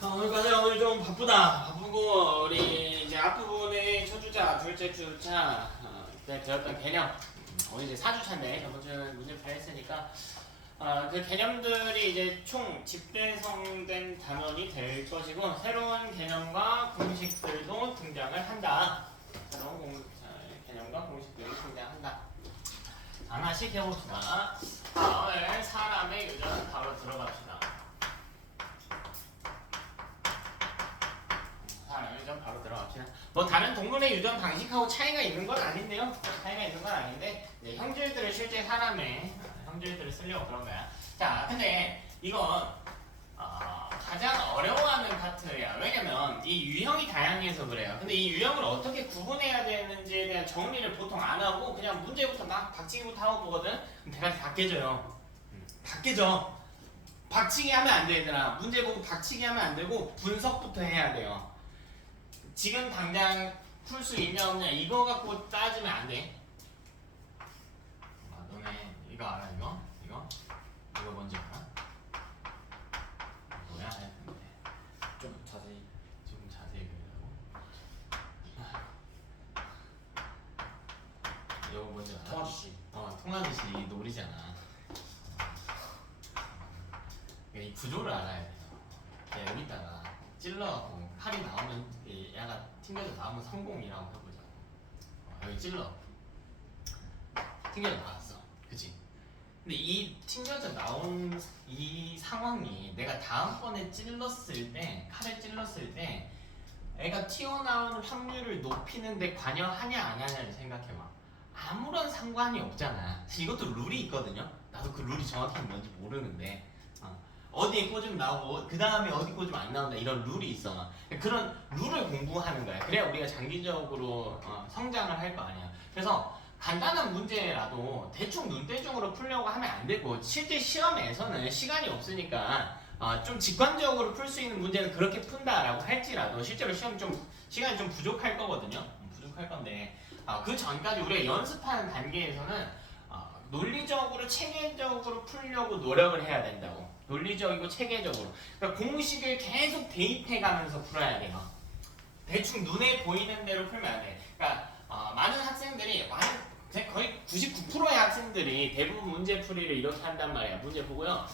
오늘 좀 바쁘고 우리 이제 앞부분에 초주자, 둘째 주차 그때 배웠던 개념 오늘 이제 4주차인데 저번 주는 문제를 다 했으니까 그 개념들이 이제 총 집대성된 단원이 될 것이고 새로운 개념과 공식들도 등장을 한다. 새로운 개념과 공식들이 등장한다. 하나씩 해봅시다. 오늘 사람의 유전 바로 들어갑시다. 유전 바로 들어갑시다. 뭐 다른 동물의 유전 방식하고 차이가 있는 건 아닌데요. 차이가 있는 건 아닌데 이제 형질들을 실제 사람의 형질들을 쓰려고 그런 거야. 자, 근데 이건 가장 어려워하는 파트야. 왜냐면 이 유형이 다양해서 그래요. 근데 이 유형을 어떻게 구분해야 되는지에 대한 정리를 보통 안 하고 그냥 문제부터 막 박치기부터 하고 보거든. 그럼 대가리 다 깨져요. 다 깨져. 박치기 하면 안 돼, 얘들아. 문제 보고 박치기 하면 안 되고 분석부터 해야 돼요. 지금 당장 풀 수 있냐 없냐 이거 갖고 따지면 안 돼. 너네 이거 알아? 이거 뭔지 알아? 뭐야? 좀 자세히. 좀 자세히 그리라고. 이거 뭔지 알아? 통아저씨. 통아저씨 놀이잖아. 이 구조를 알아야 돼요. 여기다가 찔러갖고 칼이 나오면 얘가 튕겨져 나오면 성공이라고 해보자. 여기 찔러 튕겨져 나왔어, 그치? 근데 이 튕겨져 나온 이 상황이 내가 다음번에 찔렀을 때 칼을 찔렀을 때 애가 튀어나오는 확률을 높이는데 관여하냐 안 하냐를 생각해봐. 아무런 상관이 없잖아. 이것도 룰이 있거든요. 나도 그 룰이 정확히 뭔지 모르는데 어디에 꽂으면 나오고 그 다음에 어디 꽂으면 안 나온다 이런 룰이 있어. 그런 룰을 공부하는 거야. 그래야 우리가 장기적으로 성장을 할 거 아니야. 그래서 간단한 문제라도 대충 눈대중으로 풀려고 하면 안 되고 실제 시험에서는 시간이 없으니까 좀 직관적으로 풀 수 있는 문제는 그렇게 푼다라고 할지라도 실제로 시간이 좀 부족할 거거든요. 부족할 건데 그 전까지 우리가 연습하는 단계에서는 논리적으로 체계적으로 풀려고 노력을 해야 된다고. 논리적이고 체계적으로. 그러니까 공식을 계속 대입해가면서 풀어야 돼요. 대충 눈에 보이는 대로 풀면 안 돼. 그러니까 많은 학생들이 거의 99%의 학생들이 대부분 문제풀이를 이렇게 한단 말이야. 문제 보고요.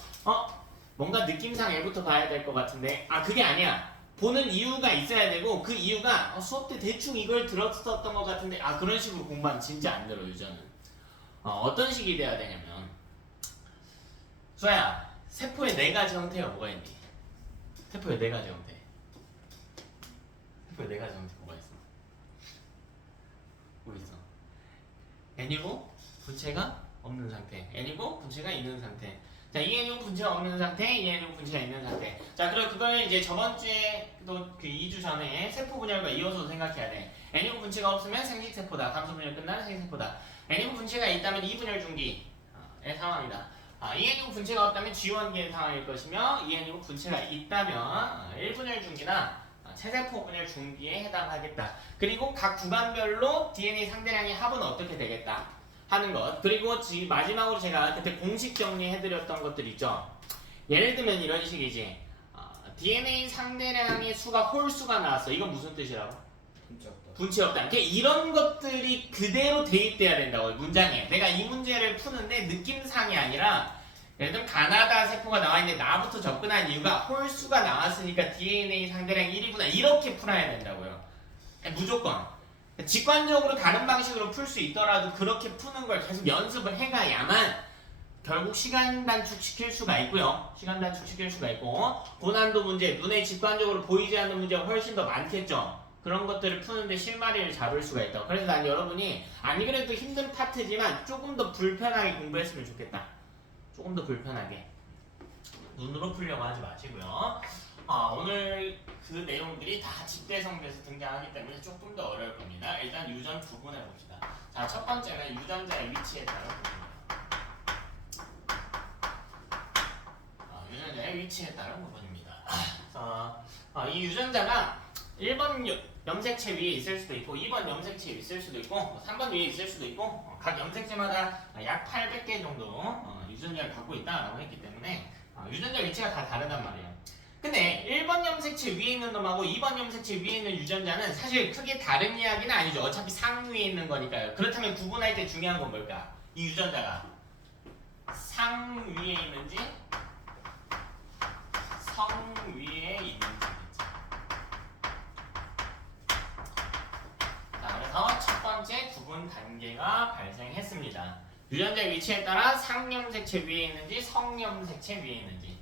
뭔가 느낌상 얘부터 봐야 될 것 같은데 그게 아니야. 보는 이유가 있어야 되고 그 이유가 수업 때 대충 이걸 들었었던 것 같은데 그런 식으로 공부하면 진짜 안 들어 유저는. 어떤 식이 돼야 되냐면 수아야 세포의 네 가지 형태가 뭐가 있니? 세포의 네 가지 형태. 세포의 네 가지 형태 뭐가 있어? 뭐 있어? N이고 분체가 없는 상태. N이고 분체가 있는 상태. 자, N이고 분체가 없는 상태, N이고 분체가 있는 상태. 자, 그럼 그걸 이제 저번 주에 또 그 2주 전에 세포 분열과 이어서 생각해야 돼. N이고 분체가 없으면 생식세포다. 감소 분열 끝나는 생식세포다. N이고 분체가 있다면 이분열 중기의 상황이다. EN이고 분체가 없다면 G1기의 상황일 것이며 EN이고 분체가 있다면 1분열 중기나 체세포 분열 중기에 해당하겠다. 그리고 각 구간별로 DNA 상대량의 합은 어떻게 되겠다 하는 것. 그리고 마지막으로 제가 그때 공식 정리해드렸던 것들 있죠. 예를 들면 이런 식이지. DNA 상대량의 수가 홀수가 나왔어. 이건 무슨 뜻이라고? 분체 없다. 분체 없다. 그러니까 이런 것들이 그대로 대입돼야 된다고 문장에. 내가 이 문제를 푸는데 느낌상이 아니라 예를 들면 가나다 세포가 나와있는데 나부터 접근한 이유가 홀수가 나왔으니까 DNA 상대량 1이구나 이렇게 풀어야 된다고요. 무조건. 직관적으로 다른 방식으로 풀 수 있더라도 그렇게 푸는 걸 계속 연습을 해가야만 결국 시간 단축시킬 수가 있고요. 시간 단축시킬 수가 있고 고난도 문제, 눈에 직관적으로 보이지 않는 문제가 훨씬 더 많겠죠. 그런 것들을 푸는데 실마리를 잡을 수가 있다. 그래서 난 여러분이 아니 그래도 힘든 파트지만 조금 더 불편하게 공부했으면 좋겠다. 조금 더 불편하게. 눈으로 풀려고 하지 마시고요. 오늘 그 내용들이 다 집대성에서 등장하기 때문에 조금 더 어려울 겁니다. 일단 유전 구분해 봅시다. 자, 첫 번째는 유전자의 위치에 따른 부분입니다. 유전자의 위치에 따른 부분입니다. 이 유전자가 1번 염색체 위에 있을 수도 있고 2번 염색체 위에 있을 수도 있고 3번 위에 있을 수도 있고 각 염색체마다 약 800개 정도 유전자를 갖고 있다라고 했기 때문에 유전자 위치가 다 다르단 말이에요. 근데 1번 염색 염색체 위에 있는 놈하고 2번 염색체 위에 있는 유전자는 사실 크게 다른 이야기는 아니죠. 어차피 상위에 있는 거니까요. 그렇다면 구분할 때 중요한 건 뭘까? 이 유전자가 상위에 있는지 성위에 있는지. 자, 그래서 첫 번째 구분 단계가 발생했습니다. 유전자 위치에 따라 상염색체 위에 있는지 성염색체 위에 있는지.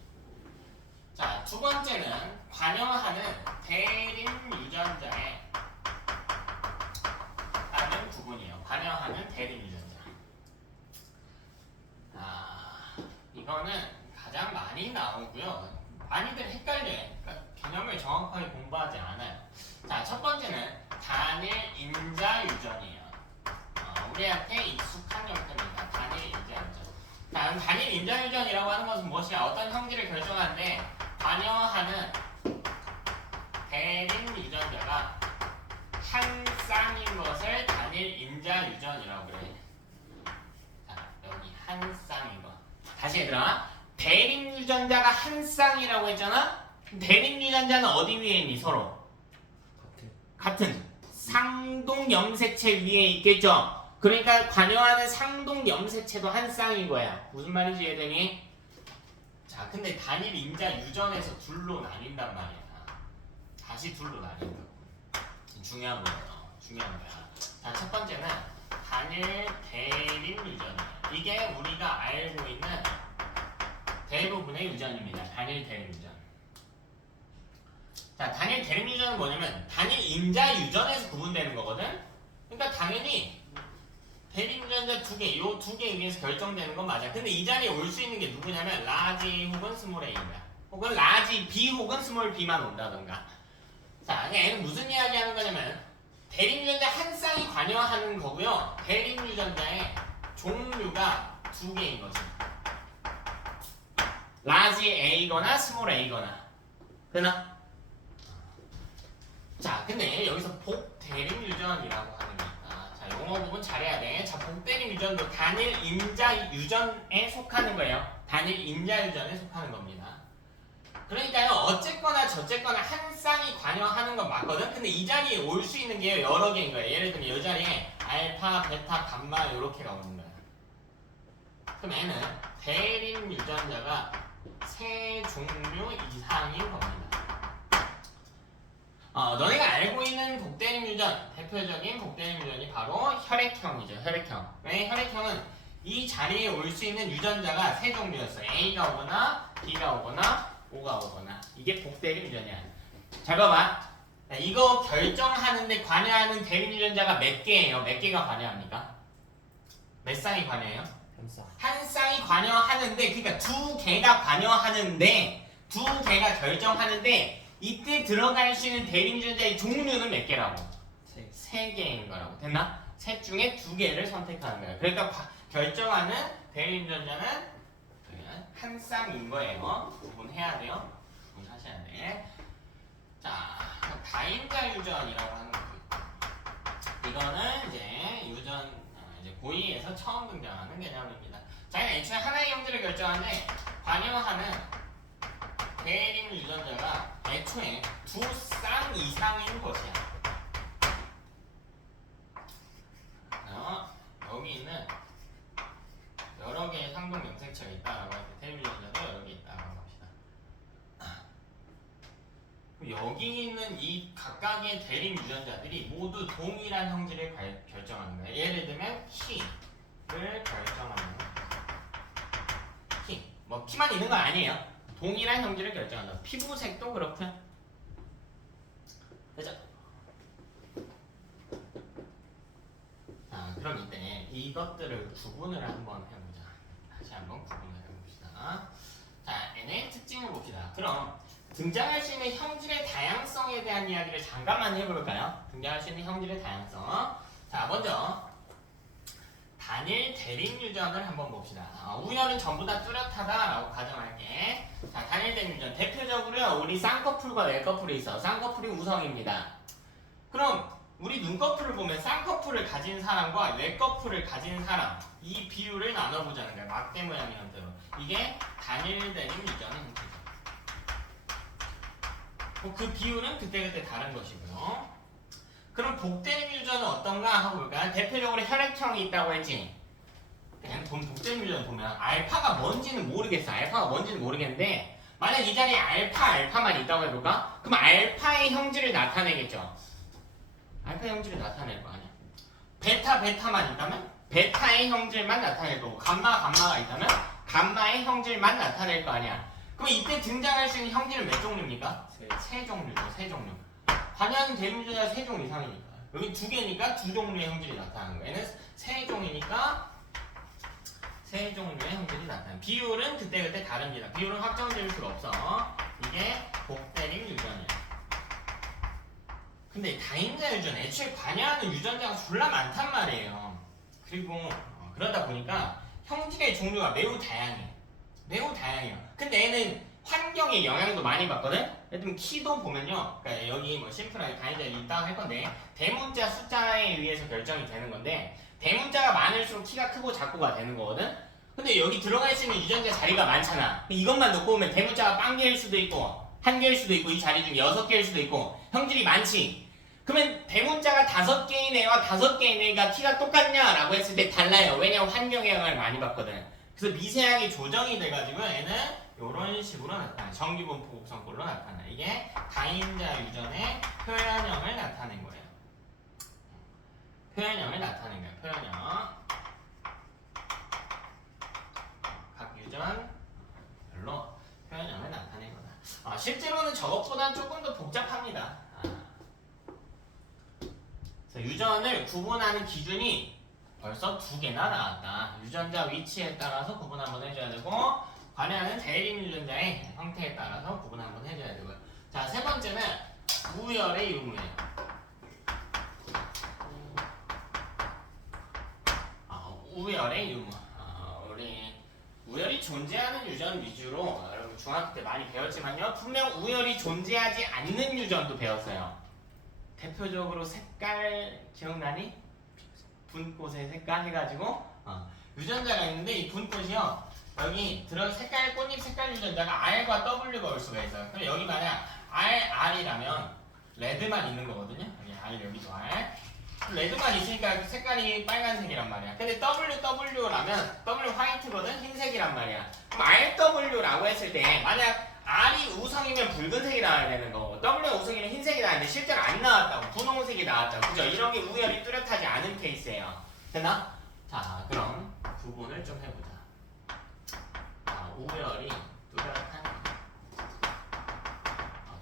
자, 두 번째는 관여하는 대림 유전자에 따른 구분이에요. 관여하는 대림 유전자. 이거는 가장 많이 나오고요. 많이들 헷갈려요. 그러니까 개념을 정확하게 공부하지 않아요. 자, 첫 번째는 단일 인자 유전이에요. 우리한테 익숙한 형태입니다. 단일 인자 유전. 자, 그럼 단일 인자 유전이라고 하는 것은 무엇이냐? 어떤 형질을 결정하는데 관여하는 대림 유전자가 한 쌍인 것을 단일 인자 유전이라고 그래. 자, 여기 한 쌍인 거. 다시 얘들아, 대림 유전자가 한 쌍이라고 했잖아? 대림 유전자는 어디 위에 있니 서로? 같은 상동 염색체 위에 있겠죠? 그러니까 관여하는 상동 염색체도 한 쌍인 거야. 무슨 말인지 이해되니? 자, 근데 단일 인자 유전에서 둘로 나뉜단 말이야. 다시 둘로 나뉜다고. 중요한 거예요. 중요한 거야. 자, 첫 번째는 단일 대림 유전이에요. 이게 우리가 알고 있는 대부분의 유전입니다. 단일 대림 유전. 자, 단일 대림 유전은 뭐냐면 단일 인자 유전에서 구분되는 거거든. 그러니까 당연히 대림 유전자 두 개, 요 두 개에 의해서 결정되는 건 맞아. 근데 이 자리에 올 수 있는 게 누구냐면 라지 혹은 스몰 A야. 혹은 라지 B 혹은 스몰 B만 온다던가. 자, 얘는 무슨 이야기 하는 거냐면 대림 유전자 한 쌍이 관여하는 거고요. 대림 유전자의 종류가 두 개인 거지. 라지 A거나 스몰 A거나. 되나? 자, 근데 여기서 복대림 유전이라고 하는 게 있다. 자, 영어 부분 잘해야 돼. 자, 복대림 유전도 단일 인자 유전에 속하는 거예요. 단일 인자 유전에 속하는 겁니다. 그러니까요, 어쨌거나 저쨌거나 한 쌍이 관여하는 건 맞거든? 근데 이 자리에 올 수 있는 게 여러 개인 거예요. 예를 들면 이 자리에 알파, 베타, 감마 이렇게가 오는 거야. 그럼 얘는 대림 유전자가 세 종류 이상인 겁니다. 너네가 알고 있는 복대림 유전, 대표적인 복대림 유전이 바로 혈액형이죠. 혈액형. 왜 혈액형은 이 자리에 올 수 있는 유전자가 세 종류였어요. A가 오거나 B가 오거나 O가 오거나. 이게 복대림 유전이야. 잘 봐봐. 이거 결정하는데 관여하는 대림 유전자가 몇 개예요? 몇 개가 관여합니까? 몇 쌍이 관여해요? 한 쌍이 관여하는데, 그러니까 두 개가 관여하는데, 두 개가 결정하는데 이때 들어갈 수 있는 대림 유전자의 종류는 몇 개라고? 세 개인 거라고. 됐나? 셋 중에 두 개를 선택하는 거야. 그러니까 결정하는 대림 유전자는 한 쌍인 거예요. 구분해야 돼요. 구분하셔야 돼. 자, 다인자 유전이라고 하는 거. 이거는 이제 유전 이제 고이에서 처음 등장하는 개념입니다. 자, 애초에 하나의 형질을 결정하는데 관여하는 대림 유전자가 애초에 두 쌍 이상인 것이야. 여기 있는 여러 개의 상동 염색체가 있다라고 할 때 대림 유전자도 여러 개 있다라고 합시다. 여기 있는 이 각각의 대림 유전자들이 모두 동일한 형질을 결정하는 거예요. 예를 들면 키를 결정하는 거. 키. 뭐 키만 있는 건 아니에요. 동일한 형질을 결정한다. 피부색도 그렇고요. 되죠? 자, 그럼 이때 이것들을 구분을 한번 해보자. 다시 한번 구분을 해봅시다. 자, N의 특징을 봅시다. 그럼 등장할 수 있는 형질의 다양성에 대한 이야기를 잠깐만 해볼까요? 등장할 수 있는 형질의 다양성. 자, 먼저 단일 대림 유전을 한번 봅시다. 우연은 전부 다 뚜렷하다라고 가정할게. 자, 단일 대림 유전. 대표적으로요, 우리 쌍꺼풀과 외꺼풀이 있어. 쌍꺼풀이 우성입니다. 그럼 우리 눈꺼풀을 보면 쌍꺼풀을 가진 사람과 외꺼풀을 가진 사람, 이 비율을 나눠보자는 거야. 막대 모양의 형태로. 이게 단일 대림 유전의 형태죠. 그 비율은 그때그때 다른 것이고요. 그럼 복대립 유전은 어떤가 하고 볼까요? 대표적으로 혈액형이 있다고 했지. 그냥 복대립 유전 보면 알파가 뭔지는 모르겠어. 알파가 뭔지는 모르겠는데 만약 이 자리에 알파만 있다고 해볼까? 그럼 알파의 형질을 나타내겠죠. 알파 형질을 나타낼 거 아니야. 베타만 있다면 베타의 형질만 나타낼 거고 감마가 있다면 감마의 형질만 나타낼 거 아니야. 그럼 이때 등장할 수 있는 형질은 몇 종류입니까? 세 종류죠. 세 종류. 관여하는 대립유전자가 세 종류 이상이니까 여기 두 개니까 두 종류의 형질이 나타나는 거야. 얘는 세 종이니까 세 종류의 형질이 나타나는. 비율은 그때그때 다릅니다. 비율은 확정지을 수가 없어. 이게 복대립 유전이야. 근데 다인자 유전, 애초에 관여하는 유전자가 졸라 많단 말이에요. 그리고 그러다 보니까 형질의 종류가 매우 다양해. 매우 다양해요. 근데 얘는 환경의 영향도 많이 받거든? 예를 들면 키도 보면요. 그러니까 여기 뭐 심플하게 다인자 있다고 할 건데 대문자 숫자에 의해서 결정이 되는 건데 대문자가 많을수록 키가 크고 작고가 되는 거거든? 근데 여기 들어가 있는 유전자 자리가 많잖아. 이것만 놓고 보면 대문자가 0개일 수도 있고 1개일 수도 있고 이 자리 중에 6개일 수도 있고 형질이 많지. 그러면 대문자가 5개인 애와 5개인 애가 키가 똑같냐라고 했을 때 달라요. 왜냐면 환경의 영향을 많이 받거든. 그래서 미세하게 조정이 돼가지고 얘는 이런 식으로 나타나. 정기분포 곡선꼴로 나타나. 이게 다인자 유전의 표현형을 나타낸 거예요. 표현형을 나타낸 거예요. 표현형. 각 유전별로 표현형을 나타낸 거다. 실제로는 저것보다는 조금 더 복잡합니다. 유전을 구분하는 기준이 벌써 2개나 나왔다. 유전자 위치에 따라서 구분 한번 해줘야 되고 관여하는 대립 유전자의 형태에 따라서 구분 한번 해줘야 되고요. 자, 세 번째는 우열의 유무예요. 우열의 유무. 우리 우열이 존재하는 유전 위주로 여러분 중학교 때 많이 배웠지만요. 분명 우열이 존재하지 않는 유전도 배웠어요. 대표적으로 색깔 기억나니? 분꽃의 색깔 해가지고 유전자가 있는데 이 분꽃이요 여기 색깔 꽃잎 색깔 유전자가 R과 W가 올 수가 있어요. 그럼 여기 만약 R이라면 레드만 있는 거거든요. 여기 R 여기도 R 레드만 있으니까 색깔이 빨간색이란 말이야. 근데 WW라면 W 화이트거든 흰색이란 말이야. 그럼 RW라고 했을 때 만약 R이 우성이면 붉은색이 나와야 되는 거고 W가 우성이면 흰색이 나왔는데 실제로 안 나왔다고 분홍색이 나왔다고 그죠? 이런 게 우열이 뚜렷하지 않은 케이스예요. 됐나? 자 그럼 구분을 좀 해보자. 우열이 뚜렷한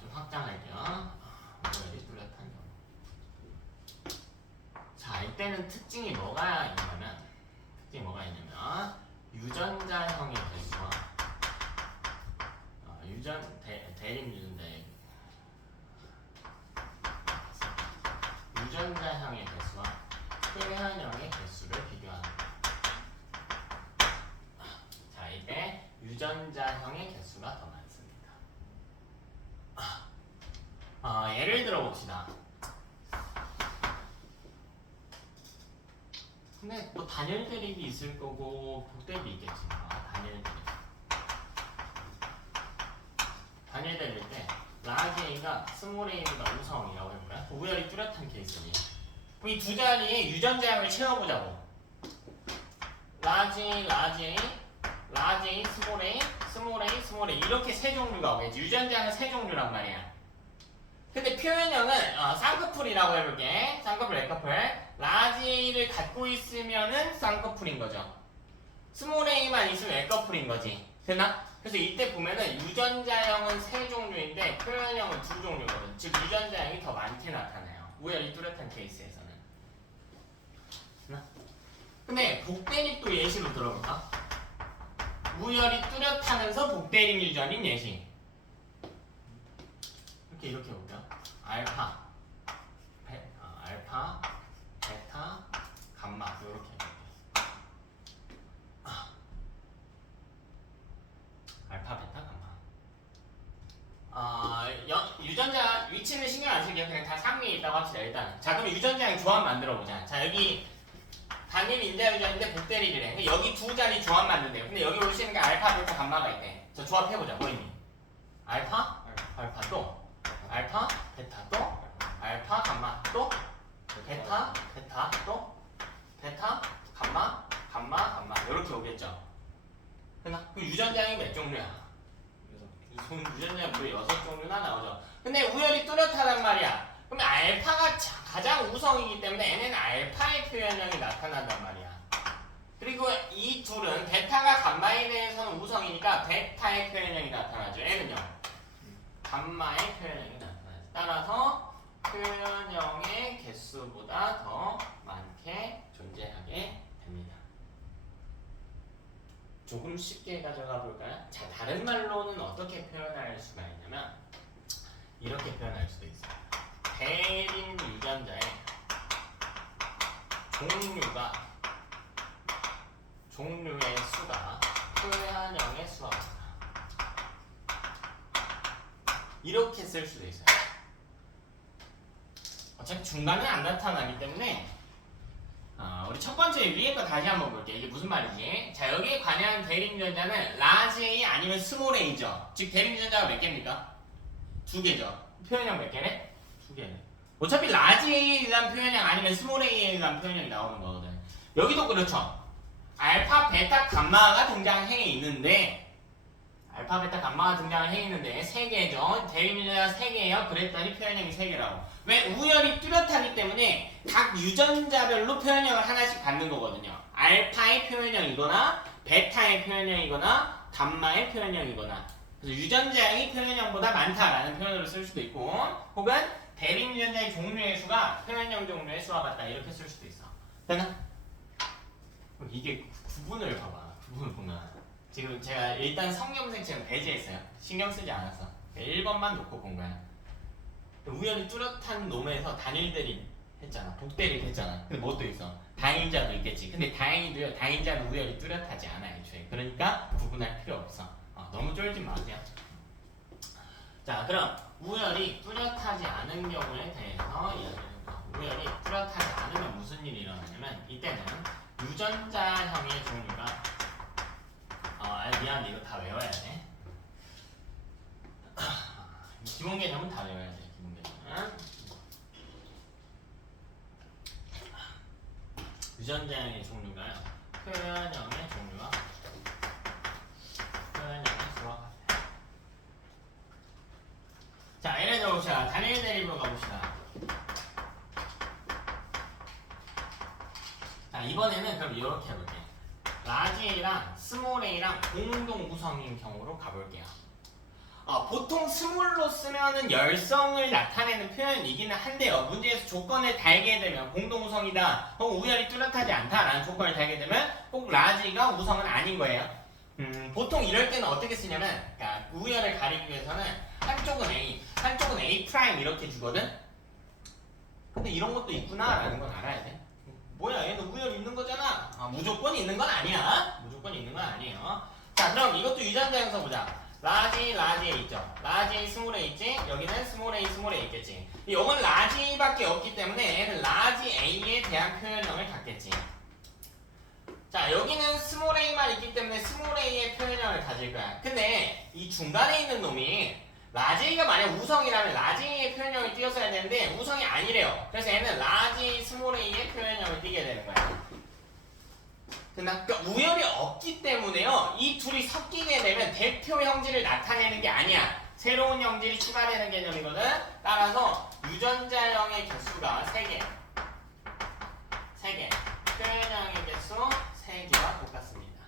좀 확장할게요. 우열이 뚜렷한 경우. 자 이때는 특징이 뭐가 있냐면 유전자형의 개수와 대립 유전자의 유전자형의 개수와 표현형의 개수를 비교하는 거예요. 자 이때 유전자형의 개수가 더 많습니다. 예를 들어 봅시다. 근데 뭐 단일 대립이 있을 거고 복대립이 있겠지. 단일 대립일 때 라지 A가 스몰 A보다 우성이라고 해볼까요? 우열이 뚜렷한 케이스니 이 두 자리에 유전자형을 채워보자고. 라지 A, 스몰 A, 스몰 A 이렇게 세 종류가 오겠지. 유전자형은 세 종류란 말이야. 근데 표현형은 쌍꺼풀이라고 해볼게. 쌍꺼풀, 애꺼풀. 라지 A를 갖고 있으면은 쌍꺼풀인 거죠. 스몰 A만 있으면 애꺼풀인 거지. 됐나? 그래서 이때 보면은 유전자형은 세 종류인데 표현형은 2종류거든. 즉 유전자형이 더 많게 나타나요. 우열이 뚜렷한 케이스에서는. 됐나? 근데 복대립도 예시로 들어볼까? 우열이 뚜렷하면서 복대립 유전인 예시. 이렇게 볼게요. 알파, 베타, 감마 이렇게. 알파, 베타, 감마. 유전자 위치는 신경 안 쓸게요. 그냥 다 상위에 있다고 합시다. 일단. 자, 그럼 유전자형 조합 만들어 보자. 자, 여기 단일 인자 유전인데 복대립이래. 여기 두 자리 조합 만든대요. 근데 여기 올 수 있는 게 알파, 베타, 감마가 있대. 자, 조합해 보자. 뭐 있니? 알파 또. 알파, 베타 또 알파, 감마 또 베타, 베타 또 베타, 감마, 감마, 감마 이렇게 오겠죠. 됐나? 그 유전자형이 몇 종류야? 유전자형 무려 6종류나 나오죠. 근데 우열이 뚜렷하단 말이야. 그럼 알파가 가장 우성이기 때문에 얘는 알파의 표현형이 나타난단 말이야. 그리고 이 둘은 베타가 감마에 대해서는 우성이니까 베타의 표현형이 나타나죠. 얘는요. 감마의 표현형이 나타나죠. 따라서 표현형의 개수보다 더 많게 존재하게 됩니다. 조금 쉽게 가져가 볼까요? 자, 다른 말로는 어떻게 표현할 수가 있냐면 이렇게 표현할 수도 있어요. 대립 유전자의 종류의 수가 표현형의 수와 같다. 이렇게 쓸 수도 있어요. 어차피 중간은 안 나타나기 때문에 우리 첫 번째 위에 거 다시 한번 볼게요. 이게 무슨 말이지? 자, 여기에 관여한 대립 유전자는 라지 A 아니면 스몰 A죠. 즉 대립 유전자가 몇 개입니까? 2개죠. 표현형 몇 개네? 2개네. 어차피 라지 A에 대한 표현형 아니면 스몰 A에 대한 표현형이 나오는 거거든. 여기도 그렇죠. 알파, 베타, 감마가 등장해 있는데 알파, 베타, 감마가 등장을 해 있는데 3개죠. 대립 유전자가 3개예요. 그랬더니 표현형이 3개라고. 왜? 우열이 뚜렷하기 때문에 각 유전자별로 표현형을 하나씩 받는 거거든요. 알파의 표현형이거나 베타의 표현형이거나 감마의 표현형이거나. 그래서 유전자의 표현형보다 많다라는 표현으로 쓸 수도 있고, 혹은 대립 유전자의 종류의 수가 표현형 종류의 수와 같다 이렇게 쓸 수도 있어. 됐나? 이게 구분을 봐봐. 구분을 보면 지금 제가 일단 성경생처럼 배제했어요. 신경 쓰지 않았어. 1번만 놓고 본 거야. 우연히 뚜렷한 놈에서 단일 대립 했잖아. 독대립 했잖아. 근데 뭐 또 있어? 다인자도 있겠지. 근데 다행히도요. 다인자는 우열이 뚜렷하지 않아 애초에. 그러니까 구분할 필요 없어. 너무 쫄지 마세요. 자, 그럼 우열이 뚜렷하지 않은 경우에 대해서 이야기해볼까? 우열이 뚜렷하지 않으면 무슨 일이 일어나냐면 이때는 유전자형의 종류가 미안한데 이거 다 외워야 돼. 기본 개념은 다 외워야 돼. 기본 개념은 유전자형의 종류가요. 표현형의 종류와 표현형의 수와 같아요. 자, 예를 들어 봅시다. 단일 대립으로 가봅시다. 자, 이번에는 그럼 이렇게 해볼게. 라지 A랑 스몰 A랑 공동 우성인 경우로 가볼게요. 보통 스몰로 쓰면은 열성을 나타내는 표현이기는 한데요. 문제에서 조건을 달게 되면 공동 우성이다 혹은 우열이 뚜렷하지 않다라는 조건을 달게 되면 꼭 라지가 우성은 아닌 거예요. 보통 이럴 때는 어떻게 쓰냐면, 그러니까 우열을 가리기 위해서는 한쪽은 A, 한쪽은 A 프라임 이렇게 주거든. 근데 이런 것도 있구나라는 건 알아야 돼. 뭐야, 얘는 우열 있는 거잖아. 무조건 있는 건 아니야. 무조건 있는 건 아니에요. 자, 그럼 이것도 유전자형서 보자. 라지 A 있죠. 라지 A 스몰 A 있지. 여기는 스몰 A 있겠지. 이건 라지 A밖에 없기 때문에 얘는 라지 A에 대한 표현형을 갖겠지. 자, 여기는 스몰 A만 있기 때문에 스몰 A의 표현형을 가질 거야. 근데 이 중간에 있는 놈이 라지 A가 만약 우성이라면 라지 A의 표현형을 띄었어야 되는데 우성이 아니래요. 그래서 얘는 라지 A 스몰 A의 표현형을 띄게 되는 거야. 그러니까 우열이 없기 때문에요. 이 둘이 섞이게 되면 대표 형질을 나타내는 게 아니야. 새로운 형질이 추가되는 개념이거든. 따라서 유전자형의 개수가 3개. 표현형의 개수 3개와 똑같습니다.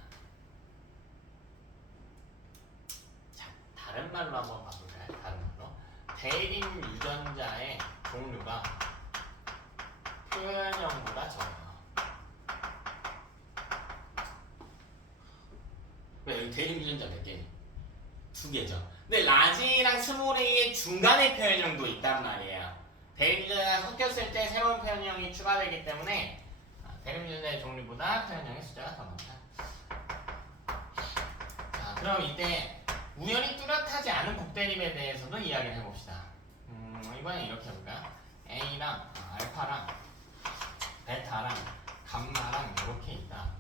자, 다른 말로 한번 봐볼까요? 다른 말로. 대립 유전자의 종류가 표현형보다 적어요. 왜? 여기 대립 유전자 몇 개? 2개죠. 근데 라지랑 스몰 A의 중간의 표현형도 있단 말이에요. 대립 유전자가 섞였을 때 새로운 표현형이 추가되기 때문에 대립 유전자의 종류보다 표현형의 숫자가 더 많다. 자, 그럼 이때 우열이 뚜렷하지 않은 복대립에 대해서도 이야기를 해봅시다. 이번엔 이렇게 해볼까요? A랑 알파랑 베타랑 감마랑 이렇게 있다.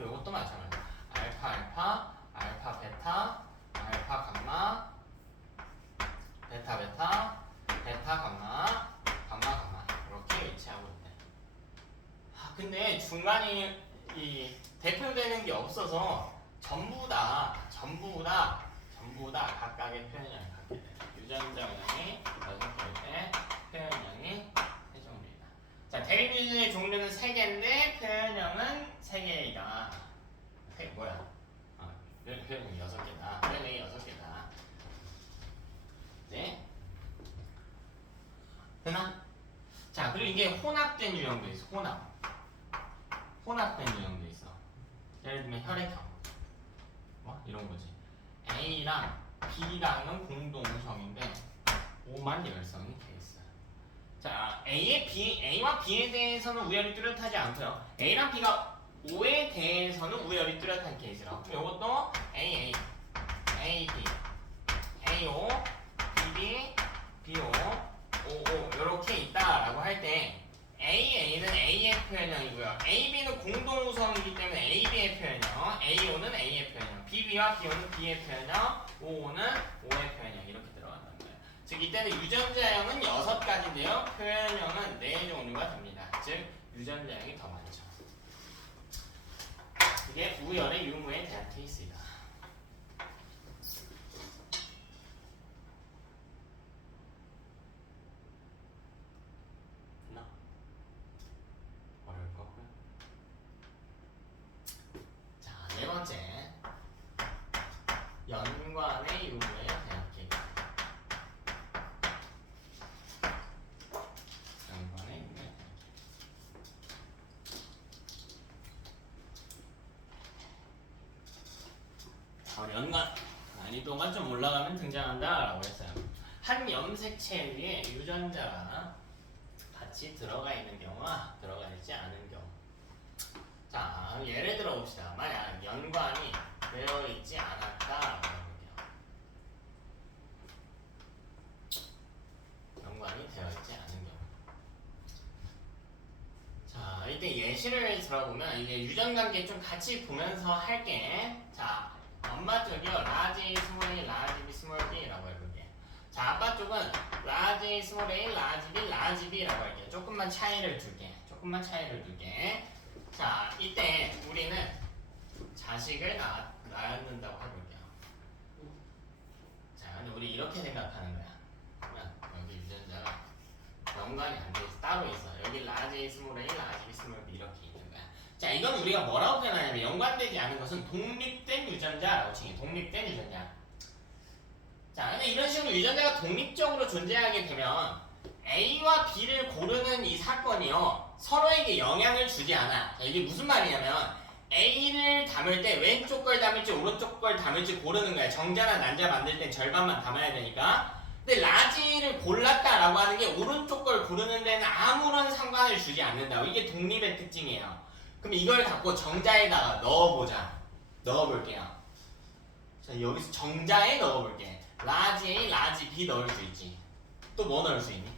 이것도 마찬가지야. 알파, 베타, 알파, 감마, 베타 베타 베타 감마 감마 감마 이렇게 위치하고 있대. 근데 중간이 이 대표되는 게 없어서 전부 다 각각의 표현량을 갖게 돼. 유전자 원형이 6개일 때 표현량이 3종류이다. 자, 대립유전의 종류는 3개인데 표현량은 3개이다. 뭐야? 표현량이 6개다. 표현량이 6개다. 네? 되나? 자, 그리고 이게 혼합된 유형도 있어. 혼합된 유형도 있어. 예를 들면 혈액형. 뭐? 이런 거지. A랑 B랑은 공동성인데 오만 열성이 돼 있어요. 자, A와 B에 대해서는 우열이 뚜렷하지 않고요. A랑 B가 O에 대해서는 우열이 뚜렷한 케이스라고. 그럼 이것도 AA, AB, AO, BB, BO, OO 이렇게 있다라고 할 때 AA는 A의 표현형이고요. AB는 공동우성이기 때문에 AB의 표현형, AO는 A의 표현형, BB와 BO는 B의 표현형, OO는 O의 표현형 이렇게 들어간다는 거예요. 즉 이때는 유전자형은 6가지인데요. 표현형은 4종류가 됩니다. 즉 유전자형이 더 많죠. 이게 우열의 유무에 대한 케이스이다. 네 번째, 연관의 유무에 대한 계획. 연관의 유무에 대한 계획. 연관 난이도가 좀 올라가면 등장한다라고 했어요. 한 염색체 위에 유전자가 같이 들어가 있는 경우와 들어가 있지 않은 경우. 자, 예를 들어 봅시다. 만약 연관이 되어 있지 않았다라고 해볼게요. 연관이 되어 있지 않은 경우. 자, 이때 예시를 들어보면 이게 유전관계 좀 같이 보면서 할게. 자, 엄마 쪽이요. 라지, 스몰 A, 라지 B, 스몰 B라고 해볼게. 자, 아빠 쪽은 라지, 스몰 A, 라지 B, 라지 B라고 할게요. 조금만 차이를 둘게. 자, 이때 우리는 자식을 낳는다고 해볼게요. 자, 근데 우리 이렇게 생각하는 거야. 그러면 여기 유전자가 연관이 안 돼 있어. 따로 있어. 여기 라지, 스몰 A, 라지 B, 스몰 B 이렇게 있는 거야. 자, 이건 우리가 뭐라고 표현하냐면 연관되지 않은 것은 독립된 유전자라고 칭해. 독립된 유전자. 자, 근데 이런 식으로 유전자가 독립적으로 존재하게 되면 A와 B를 고르는 이 사건이요. 서로에게 영향을 주지 않아. 자, 이게 무슨 말이냐면 A를 담을 때 왼쪽 걸 담을지 오른쪽 걸 담을지 고르는 거야. 정자나 난자 만들 땐 절반만 담아야 되니까. 근데 라지를 골랐다라고 하는 게 오른쪽 걸 고르는 데는 아무런 상관을 주지 않는다고. 이게 독립의 특징이에요. 그럼 이걸 갖고 정자에다가 넣어볼게요. 자, 여기서 정자에 넣어볼게. 라지 A, 라지 B 넣을 수 있지. 또 뭐 넣을 수 있니?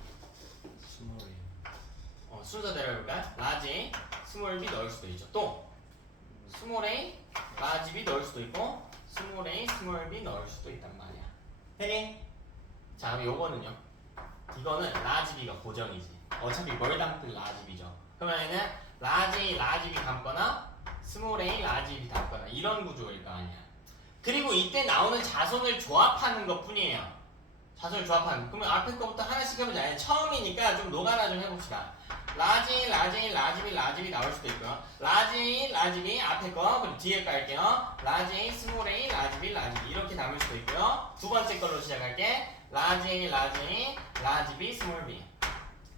스몰 A. 순서대로 해볼까? 라지 A, 스몰 B 넣을 수도 있죠. 또 스몰 A, 라지 B 넣을 수도 있고 스몰 A, 스몰 B 넣을 수도 있단 말이야. 되니? 자, 그럼 요거는요. 이거는 라지 B가 고정이지. 어차피 뭘 담든 라지 B죠. 그러면은 라지 A, 라지 B 담거나 스몰 A, 라지 B 담거나 이런 구조일 거 아니야. 그리고 이때 나오는 자손을 조합하는 것 뿐이에요. 자손을 조합하는. 그러면 앞에 거부터 하나씩 해보자. 처음이니까 좀 노가다 좀 해봅시다. 라지, 라지, 라지비, 라지비 나올 수도 있고요. 라지, 라지비 앞에 거 그리고 뒤에 거 할게요. 라지, 스몰 A, 라지비, 라지비 이렇게 담을 수도 있고요. 두 번째 걸로 시작할게. 라지, 라지, 라지비, 스몰 B.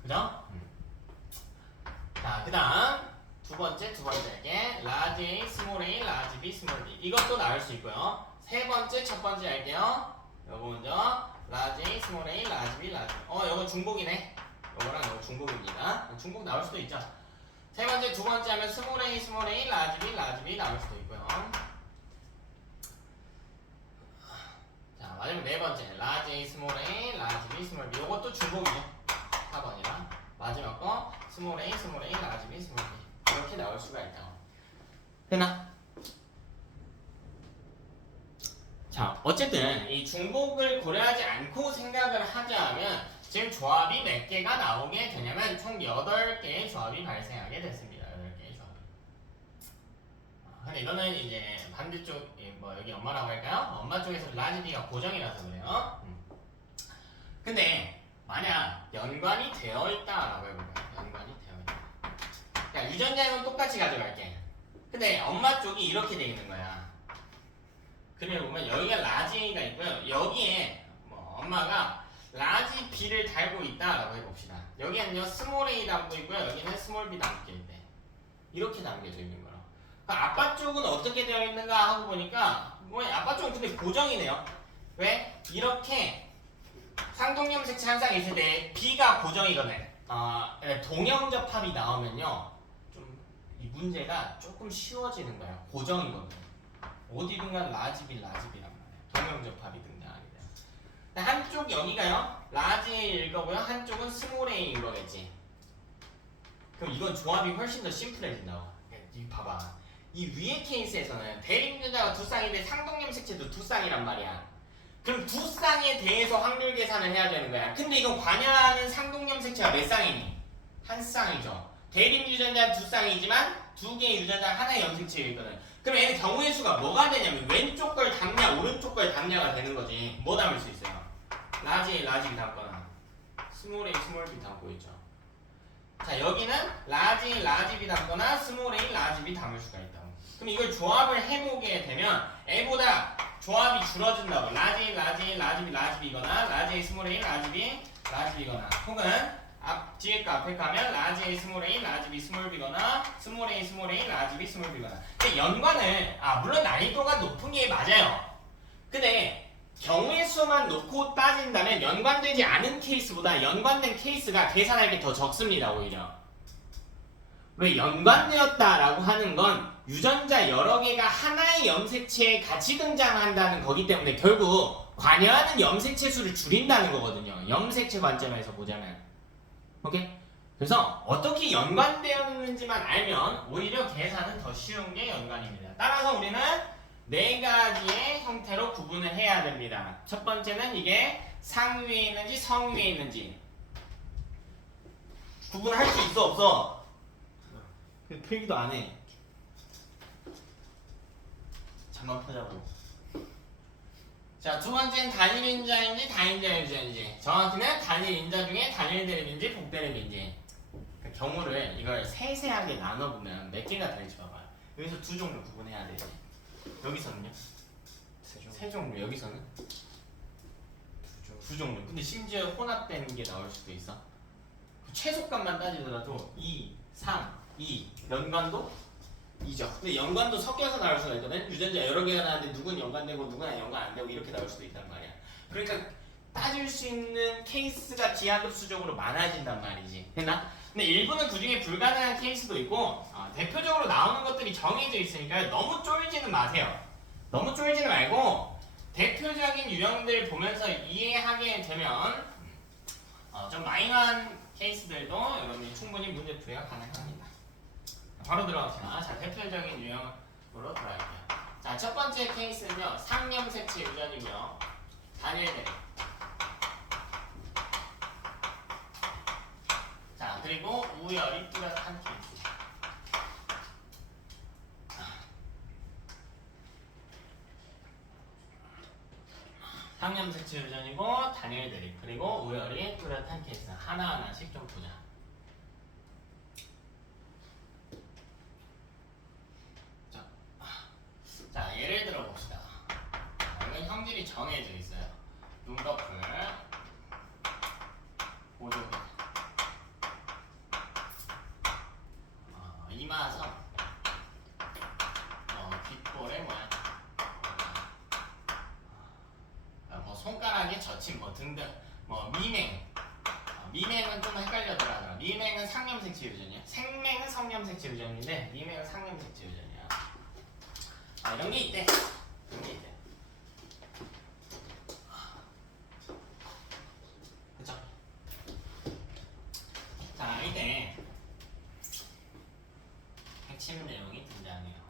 그죠? 자, 그 다음 두 번째 할게. 라지 A, 스몰 A, 라지 B, 스몰 B 이것도 나올 수 있고요. 세 번째, 첫 번째 할게요. 요거 먼저 라지 A, 스몰 A, 라지 B, 라지 B. 요거 중복이네. 요거랑 요거 중복입니다. 중복 나올 수도 있죠. 세 번째, 두 번째 하면 스몰 A, 스몰 A, 라지 B, 라지 B 나올 수도 있고요. 자, 마지막 네 번째 라지 A, 스몰 A, 라지 B, 스몰 B 요것도 중복이죠. 4번이랑 마지막 거 스몰 A, 스몰 A, 라지 B, 스몰 B 이렇게 나올 수가 있다. 됐나? 자, 자, 어쨌든 이 중복을 고려하지 않고 생각을 하자면 지금 조합이 몇 개가 나오게 되냐면 총 8개의 조합이 발생하게 됐습니다. 8개의 조합이. 근데 이거는 이제 반대쪽 뭐 여기 엄마라고 할까요? 엄마 쪽에서 라지 B가 고정이라서 그래요. 근데 만약 연관이 되어 있다라고 해볼까요? 연관이 되어 있다. 자, 유전자는 똑같이 가져갈게. 근데 엄마 쪽이 이렇게 돼 있는 거야. 그래 보면 여기가 라지가 있고요. 여기에 뭐 엄마가 라지 B를 달고 있다라고 해봅시다. 여기는요 스몰 A 담고 있고요. 여기는 스몰 B 담고 있대. 이렇게 담겨져 있는 거라. 그러니까 아빠 쪽은 어떻게 되어 있는가 하고 보니까 뭐 아빠 쪽은 근데 고정이네요. 왜? 이렇게 상동염색체 한 쌍 있을 때 B가 고정이거든. 동형접합이 나오면요 좀 이 문제가 조금 쉬워지는 거야. 고정이거든. 어디든가 라지비 라지비란 말이야. 동형접합이 등장하게 돼. 한쪽 여기가요 라지일 거고요. 한쪽은 스몰 A인 거겠지. 그럼 이건 조합이 훨씬 더 심플해진다고. 이 봐봐. 이 위의 케이스에서는 대립유전자가 두 쌍인데 상동염색체도 두 쌍이란 말이야. 그럼 두 쌍에 대해서 확률 계산을 해야 되는 거야. 근데 이건 관여하는 상동염색체가 몇 쌍이니? 한 쌍이죠. 대립유전자 두 쌍이지만 두 개의 유전자 하나의 염색체가 있거든. 그럼 얘는 경우의 수가 뭐가 되냐면 왼쪽 걸 담냐 오른쪽 걸 담냐가 되는 거지. 뭐 담을 수 있어요? 라지 A, 라지 B 담거나 스몰 A, 스몰 B 담고 있죠. 자 여기는 라지 A, 라지 B 담거나 스몰 A, 라지 B 담을 수가 있다고. 그럼 이걸 조합을 해보게 되면 A보다 조합이 줄어든다고. 라지 A, 라지 A, 라지 B, 라지 B거나 라지 A, 스몰 A, 라지 B, 라지 B거나 혹은 뒤에 거 앞에 가면 라지 A, 스몰 A, 라지 B, 스몰 B거나 스몰 A, 스몰 A, 라지 B, 스몰 B거나. 근데 연관을 물론 난이도가 높은 게 맞아요. 근데 경우의 수만 놓고 따진다면 연관되지 않은 케이스보다 연관된 케이스가 계산할 게 더 적습니다. 오히려. 왜 연관되었다라고 하는 건 유전자 여러 개가 하나의 염색체에 같이 등장한다는 거기 때문에 결국 관여하는 염색체 수를 줄인다는 거거든요. 염색체 관점에서 보자면. 오케이? 그래서 어떻게 연관되었는지만 알면 오히려 계산은 더 쉬운 게 연관입니다. 따라서 우리는 네 가지의 형태로 구분을 해야 됩니다. 첫 번째는 이게 상위에 있는지 성위에 있는지 구분할 수 있어 없어? 필기도 안 해. 잠만 펴자고. 자, 두 번째는 단일 인자인지 다인자 유전인지. 정확히는 단일 인자 중에 단일 대립인지 복대립인지. 그 경우를 이걸 세세하게 나눠보면 몇 개가 될지 봐봐요. 여기서 두 종류 구분해야 되지. 여기서는요? 세 종류. 여기서는? 두 종류. 근데 심지어 혼합되는 게 나올 수도 있어. 최소값만 따지더라도 2, 3, 2 연관도 2죠. 근데 연관도 섞여서 나올 수가 있거든. 유전자 여러 개가 나왔는데 누군 연관되고 누구는 연관 안 되고 이렇게 나올 수도 있단 말이야. 그러니까 따질 수 있는 케이스가 기하급수적으로 많아진단 말이지. 됐나? 근데 일부는 그 중에 불가능한 케이스도 있고 대표적으로 나오는 것들이 정해져 있으니까 너무 쫄지는 마세요. 너무 쫄지는 말고 대표적인 유형들 보면서 이해하게 되면 좀 마이너한 케이스들도 여러분이 충분히 문제 풀이가 가능합니다. 바로 들어갑시다. 자, 대표적인 유형으로 들어갈게요. 자, 첫 번째 케이스는요. 상염색체 유전이고요. 단일 대립. 자, 그리고 우열이 뚜렷한 케이스. 상염색체 유전이고 단일 대립. 그리고 우열이 뚜렷한 케이스. 하나하나씩 좀 보자. 자, 예를 들어 봅시다. 이건 형질이 정해져 있어요. 눈꺼풀, 보조개, 이마선, 귓볼의 모양, 뭐 손가락에 젖힌 뭐 등등, 뭐 미맹. 미맹은 좀 헷갈려더라고요. 미맹은 상염색체 유전이야. 생맹은 성염색체 유전인데 미맹은 상염색체 유전이야. 이런 게 있대. 이런 게 있대. 그쵸? 자, 이때 핵심 내용이 등장해요.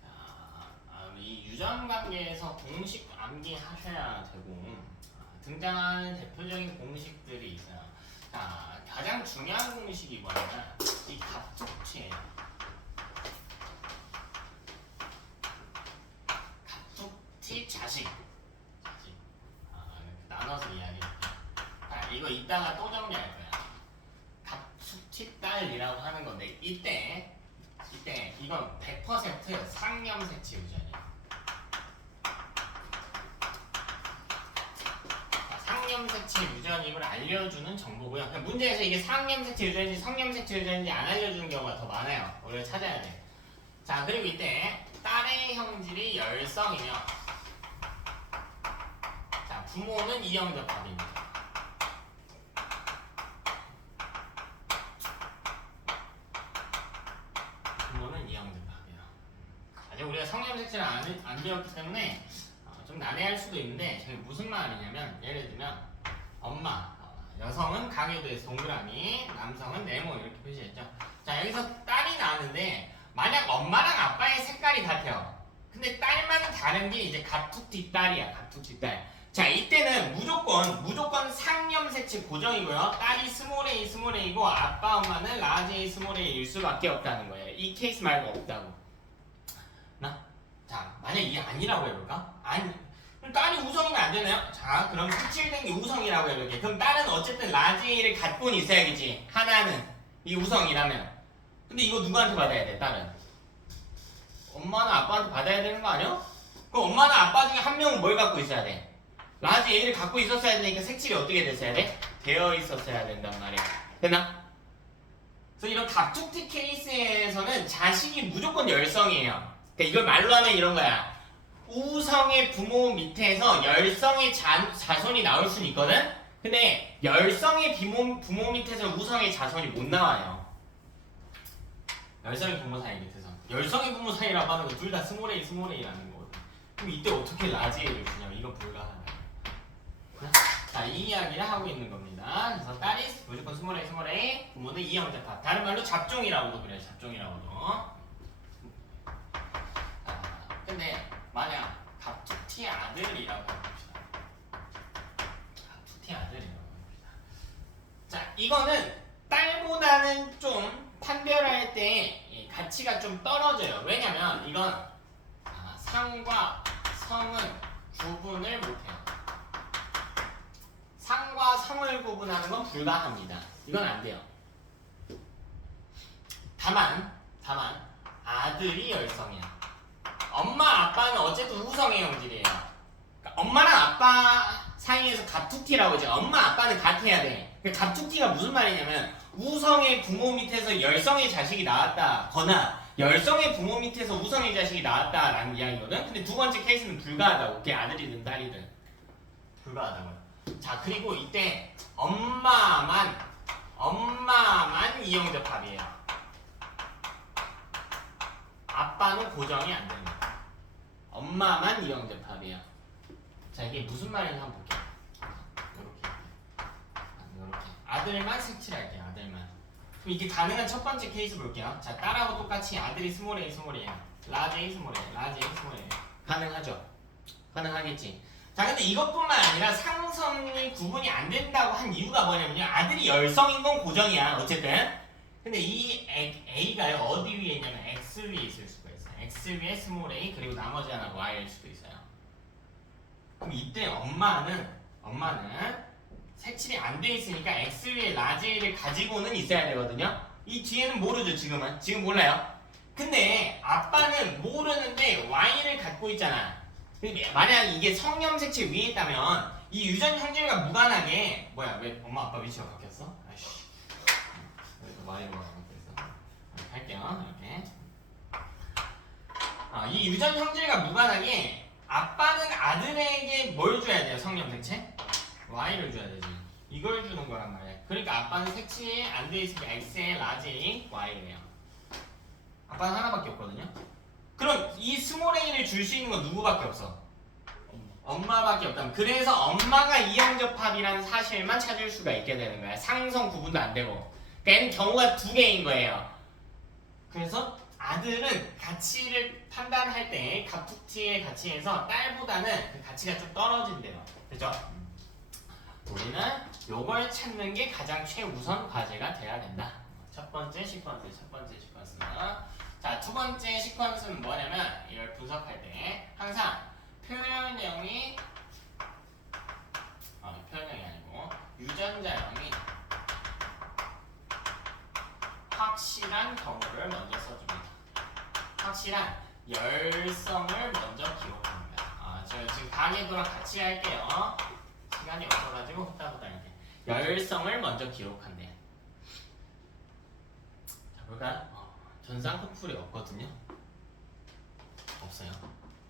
자, 이 유전 관계에서 공식 암기하셔야 되고 등장하는 대표적인 공식들이 있어요. 자, 가장 중요한 공식이 뭐냐면 이 갑툭튀예요. 갑툭튀 자식. 나눠서 이야기할게요. 자, 이거 이따가 또 정리할 거야. 갑툭튀 딸이라고 하는 건데 이때 이건 100% 상념색치 유전이에요. 상념색치 유전임을 알려주는 정보고요. 그러니까 문제에서 이게 상념색치 유전인지 성념색치 유전인지 안 알려주는 경우가 더 많아요. 우리가 찾아야 돼. 자, 그리고 이때 딸의 형질이 열성이며 자, 부모는 이형접합입니다. 부모는 이형접합이에요. 아직 우리가 성념색치를 안 배웠기 때문에 좀 난해할 수도 있는데 저게 무슨 말이냐면 예를 들면 엄마 여성은 가계도에서 동그라미 남성은 네모 이렇게 표시했죠. 자, 여기서 딸이 나왔는데 만약 엄마랑 아빠의 색깔이 같아요. 근데 딸만 다른 게 이제 갑툭튀 딸이야. 갑툭튀 딸. 자, 이때는 무조건 상념색치 고정이고요. 딸이 스몰 a이고 아빠 엄마는 라지 a 스몰 a일 수밖에 없다는 거예요. 이 케이스 말고 없다고. 자, 만약 이게 아니라고 해볼까? 아니. 그럼 딸이 우성이면 안 되나요? 자, 그럼 색칠된 게 우성이라고 해볼게. 그럼 딸은 어쨌든 라지 a를 갖고는 있어야겠지. 하나는 이 우성이라면. 근데 이거 누구한테 받아야 돼? 딸은 엄마나 아빠한테 받아야 되는 거 아니야? 그럼 엄마나 아빠 중에 한 명은 뭘 갖고 있어야 돼? 라지 a를 갖고 있었어야 되니까 색칠이 어떻게 됐어야 돼? 되어 있었어야 된단 말이야. 됐나? 그래서 이런 갑툭튀 케이스에서는 자식이 무조건 열성이에요. 그러니까 이걸 말로 하면 이런 거야. 우성의 부모 밑에서 열성의 자손이 나올 수는 있거든? 근데 열성의 부모 밑에서 우성의 자손이 못 나와요. 열성의 부모 사이 밑에서. 열성의 부모 사이라고 하는 거 둘 다 스몰 A라는 거거든. 그럼 이때 어떻게 라지 A를 주냐면 이거 불가하다. 자, 이 이야기를 하고 있는 겁니다. 그래서 딸이 무조건 스몰 A, 부모는 이형접합. 다른 말로 잡종이라고도 그래요. 잡종이라고도. 자, 근데 만약 갑툭튀 아들이라고 해봅시다. 갑툭튀 아들이라고 해봅시다. 자, 이거는 딸보다는 좀 판별할 때 가치가 좀 떨어져요. 왜냐면 이건 상과 성은 구분을 못해요. 상과 성을 구분하는 건 불가합니다. 이건 안 돼요. 다만 아들이 열성이야. 엄마 아빠는 어쨌든 우성의 형질이에요. 그러니까 엄마랑 아빠 사이에서 갑툭튀라고 하죠. 엄마 아빠는 같아야 돼. 그러니까 갑툭튀가 무슨 말이냐면 우성의 부모 밑에서 열성의 자식이 나왔다거나 열성의 부모 밑에서 우성의 자식이 나왔다라는 이야기거든. 근데 두 번째 케이스는 불가하다고. 그게 아들이든 딸이든 불가하다고요. 자, 그리고 이때 엄마만 이형접합이에요. 아빠는 고정이 안 됩니다. 엄마만 이형접합이에요. 자, 이게 무슨 말인지 한번 볼게요. 이렇게 아들만 색칠할게요. 아들만. 그럼 이게 가능한 첫 번째 케이스 볼게요. 자, 딸하고 똑같이 아들이 스몰 A예요. 라지 A 스몰 A. 가능하죠? 가능하겠지. 자, 근데 이것뿐만 아니라 상성이 구분이 안 된다고 한 이유가 뭐냐면요. 아들이 열성인 건 고정이야. 어쨌든. 근데 이 A가요. 어디 위에 있냐면 X 위에 있을 수가 있어요. X 위에 스몰 a 그리고 나머지 하나 Y일 수도 있어요. 그럼 이때 엄마는 색칠이 안 돼 있으니까 X 위에 라지 A를 가지고는 있어야 되거든요. 이 뒤에는 모르죠. 지금 몰라요. 근데 아빠는 모르는데 Y를 갖고 있잖아. 만약 이게 성념색칠 위에 있다면 이 유전 형질과 무관하게 왜 엄마 아빠 위치가 바뀌었어? 아이씨. 왜 또 Y로 바뀌었어? 할게요. 이렇게. 이 유전 형질과 무관하게 아빠는 아들에게 뭘 줘야 돼요? 성념색칠? Y를 줘야 되지. 이걸 주는 거란 말이야. 그러니까 아빠는 색칠이 안 돼 있으니까 X에 라지 A, Y예요. 아빠는 하나밖에 없거든요. 그럼 이 스몰 a를 줄 수 있는 건 누구밖에 없어? 엄마밖에 없다면. 그래서 엄마가 이형접합이라는 사실만 찾을 수가 있게 되는 거야. 상성 구분도 안 되고. 그러니까 얘는 경우가 두 개인 거예요. 그래서 아들은 가치를 판단할 때 갑툭튀의 가치에서 딸보다는 그 가치가 좀 떨어진대요. 그죠? 우리는 요걸 찾는 게 가장 최우선 과제가 돼야 된다. 첫 번째 시퀀스. 자, 두 번째 시퀀스는 뭐냐면 이걸 분석할 때 항상 표현형이 아니고 유전자형이 확실한 경우를 먼저 써줍니다. 확실한 열성을 먼저 기록합니다. 제가 지금 강의도랑 같이 할게요. 시간이 없어가지고 후딱후딱 이렇게 열성을 먼저 기록한대요. 자, 볼까요? 전 쌍꺼풀이 없거든요. 없어요.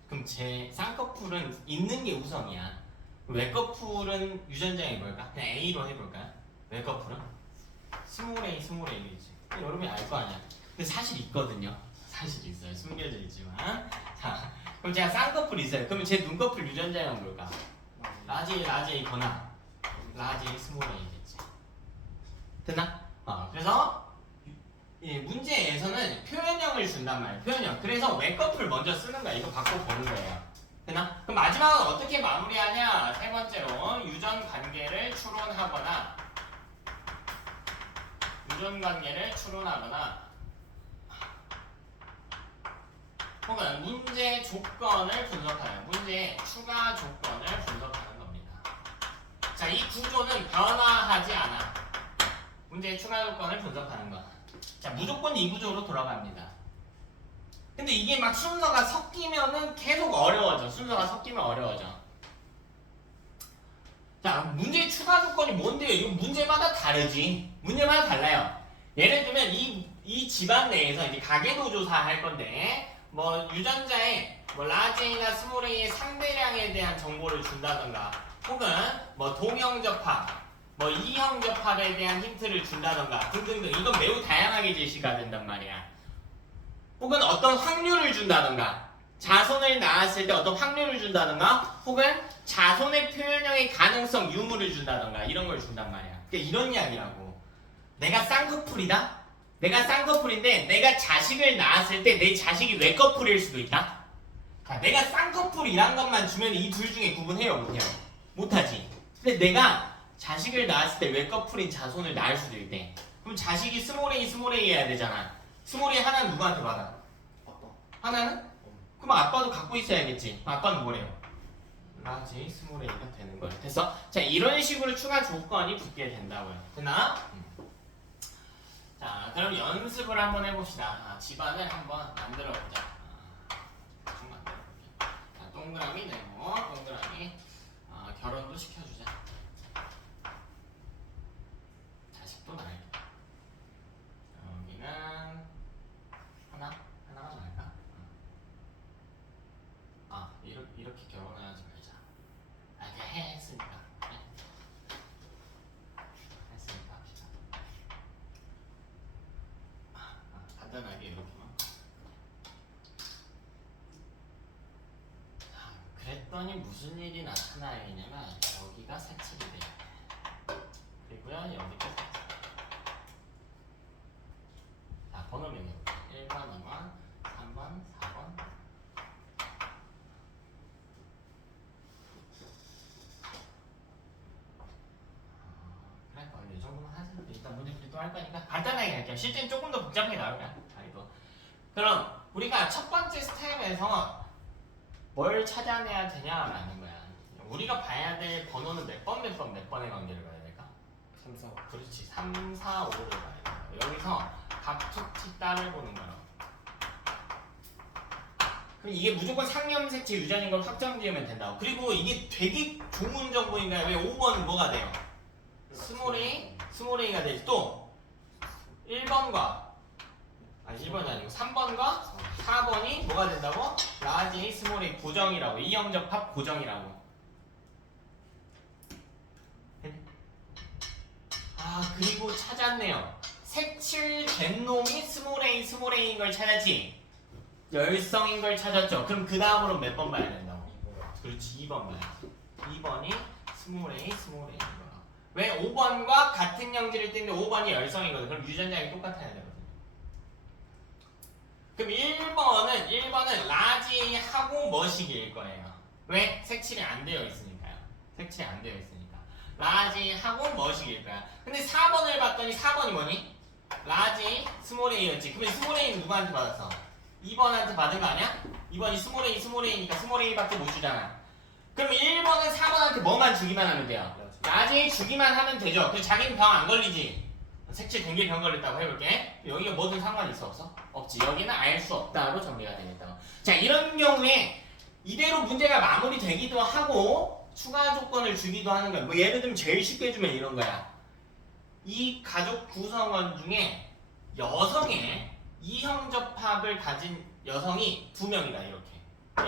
그럼 제 쌍꺼풀은 있는 게 우선이야. 외꺼풀은 유전자형이 뭘까? 그냥 A로 해볼까요? 외꺼풀은? 스몰 A겠지. 여러분이 알 거 아니야. 근데 사실 있거든요. 사실 있어요. 숨겨져 있지만. 자, 그럼 제가 쌍꺼풀이 있어요. 그러면 제 눈꺼풀 유전자형은 뭘까? 라지 A거나 라지 A, 스몰 A겠지. 됐나? 그래서 문제에서는 표현형을 준단 말이에요. 표현형. 그래서 외꺼풀 먼저 쓰는 거야. 이거 바꿔 보는 거예요. 되나? 그럼 마지막은 어떻게 마무리하냐? 세 번째로 유전 관계를 추론하거나 혹은 문제 조건을 분석하는 문제의 추가 조건을 분석하는 겁니다. 자, 이 구조는 변화하지 않아. 문제의 추가 조건을 분석하는 거. 자, 무조건 이 구조로 돌아갑니다. 근데 이게 막 순서가 섞이면은 계속 어려워져. 순서가 섞이면 어려워져. 자, 문제의 추가 조건이 뭔데요? 이거 문제마다 다르지. 문제마다 달라요. 예를 들면 이 집안 내에서 이제 가계도 조사할 건데 뭐 유전자의 뭐 라지 A나 스몰 A의 상대량에 대한 정보를 준다던가 혹은 뭐 동형 접합 뭐 이형 접합에 대한 힌트를 준다던가 등등등. 이건 매우 다양하게 제시가 된단 말이야. 혹은 어떤 확률을 준다던가 자손을 낳았을 때 어떤 확률을 준다던가 혹은 자손의 표현형의 가능성 유무를 준다던가 이런 걸 준단 말이야. 그러니까 이런 이야기라고. 내가 쌍꺼풀이다? 내가 쌍꺼풀인데 내가 자식을 낳았을 때 내 자식이 외꺼풀일 수도 있다? 자, 내가 쌍꺼풀이란 것만 주면 이 둘 중에 구분해요? 못해요? 못하지. 근데 내가 자식을 낳았을 때 외꺼풀인 자손을 낳을 수도 있대. 그럼 자식이 스몰 A 해야 되잖아. 스몰 A 하나는 누구한테 받아? 아빠. 하나는? 그럼 아빠도 갖고 있어야겠지. 아빠는 뭐래요? 라지 스몰 A가 되는 거예요. 됐어? 자, 이런 식으로 추가 조건이 붙게 된다고요. 됐나? 자, 그럼 연습을 한번 해봅시다. 집안을 한번 만들어보자. 대충 만들어볼게요. 자, 동그라미 네모, 동그라미 결혼도 시켜주자. 자식도 낳을게. 여기는 하나가 나을까? 이렇게 결혼을 하지 말자. 그냥 했으니까. 그래. 했으니까 합시다. 간단하게 이렇게만. 자, 그랬더니 무슨 일이 나타나냐면 여기가 색칠이 돼. 그리고요 여기가 색칠. 자, 번호 명해볼게요. 1번, 2번, 3번, 4번. 그래, 이 정도만 하자. 일단 문제풀이 또 할 거니까 간단하게 할게요. 실제는 조금 더 복잡하게 나올 거야. 그럼 우리가 첫 번째 스텝에서 뭘 찾아내야 되냐라는 거야. 우리가 봐야 될 번호는 몇 번의 관계를 봐야 될까? 3, 4. 그렇지. 3, 4, 5를 봐야 돼. 여기서 갑툭튀 딸을 보는 거야. 그럼 이게 무조건 상염색체 유전인 걸 확정지으면 된다고. 그리고 이게 되게 좋은 정보인가요? 왜 5번은 뭐가 돼요? 스몰 A가 되지. 또 1번과 1번이 아니고 3번과 4번이 뭐가 된다고? 라지 A, 스몰 A 고정이라고. 이형접합 고정이라고. 그리고 찾았네요. 색칠된 놈이 스몰 A인 걸 찾았지. 열성인 걸 찾았죠. 그럼 그 다음으로 몇 번 봐야 된다고? 그렇지, 2번 봐야지. 2번이 스몰 A인 거야. 왜 5번과 같은 형질을 띠는데 5번이 열성이거든. 그럼 유전자형이 똑같아야 되거든. 그럼 1번은 라지 하고 머시기일 거예요. 왜? 색칠이 안 되어 있으니까요. 색칠이 안 되어 있으니까. 라지 하고 머시기일 거야. 근데 4번을 봤더니 4번이 뭐니? 라지 스몰 A였지. 그러면 스몰 A는 누구한테 받았어? 2번한테 받은 거 아니야? 2번이 스몰 A니까 스몰 A밖에 못 주잖아. 그럼 1번은 4번한테 뭐만 주기만 하면 돼요? 라지 주기만 하면 되죠. 그래서 자기는 병 안 걸리지. 색칠 된 게 병 걸렸다고 해볼게. 여기가 뭐든 상관이 있어 없어? 없지. 여기는 알 수 없다로 정리가 되겠다. 자, 이런 경우에 이대로 문제가 마무리되기도 하고 추가 조건을 주기도 하는 거야. 뭐 예를 들면 제일 쉽게 주면 이런 거야. 이 가족 구성원 중에 여성의 이형접합을 가진 여성이 2명이다 이렇게.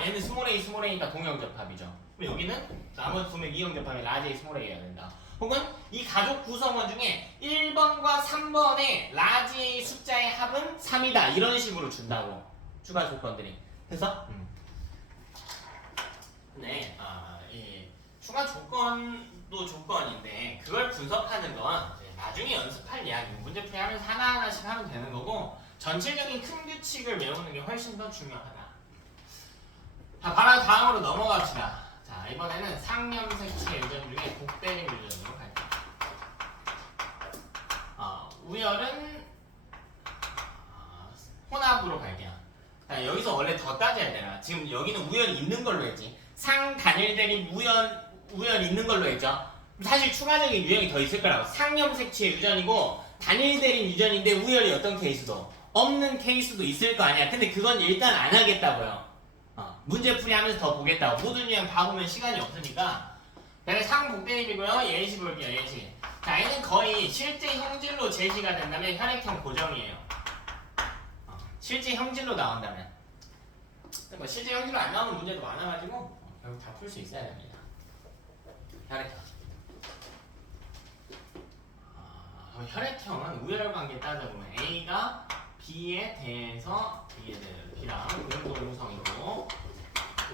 얘는 스몰 A니까 동형접합이죠. 그럼 여기는 나머지 2명 이형접합이 라지 A 스몰 A여야 된다. 혹은 이 가족 구성원 중에 1번과 3번의 라지 A 숫자의 합은 3이다 이런 식으로 준다고. 추가 조건들이. 됐어? 네, 추가 조건도 조건인데 그걸 분석하는 건 나중에 연습할 이야기 문제풀이 하면서 하나하나씩 하면 되는 거고 전체적인 큰 규칙을 외우는 게 훨씬 더 중요하다. 자, 바로 다음으로 넘어갑시다. 자, 이번에는 상염색체 유전 중에 곡대림 유전으로 갈게요. 우열은 혼합으로 갈게요. 자, 여기서 원래 더 따져야 되나? 지금 여기는 우열이 있는 걸로 했지. 상단일 대립 우열 있는 걸로 했죠. 사실 추가적인 유형이 더 있을 거라고. 상염색체 유전이고 단일 대립 유전인데 우열이 어떤 케이스도 없는 케이스도 있을 거 아니야. 근데 그건 일단 안 하겠다고요. 문제풀이 하면서 더 보겠다고. 모든 유형 봐보면 시간이 없으니까. 그다음에 상복대립이고요. 예시 볼게요. 예시. 자, 얘는 거의 실제 형질로 제시가 된다면 혈액형 고정이에요. 실제 형질로 나온다면. 뭐 실제 형질로 안 나오는 문제도 많아가지고 결국 다 풀 수 있어야 됩니다. 혈액형. 혈액형은 우열관계 따져보면 A가 B에 대해서 B랑 공동성이고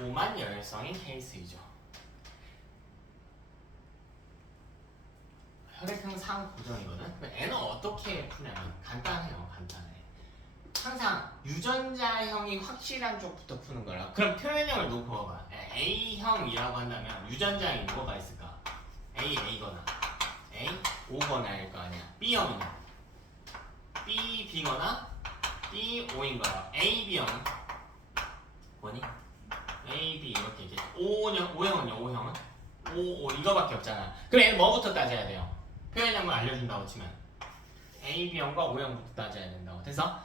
O만 열성인 케이스이죠. 혈액형 상고정이거든. N은 어떻게 푸냐면 간단해요. 간단해. 항상 유전자형이 확실한 쪽부터 푸는 거라. 그럼 표현형을 놓고 봐봐. A형이라고 한다면 유전자형이 뭐가 있을까? A거나 A, O거나일 거 아니야. B형은 B, B거나 B, O인 거야. A, B형 뭐니? A, B 이렇게 있겠지. O형은요? O형은? O 이거밖에 없잖아. 그럼 얘는 뭐부터 따져야 돼요? 표현형을 알려준다고 치면 A, B형과 O형부터 따져야 된다고. 그래서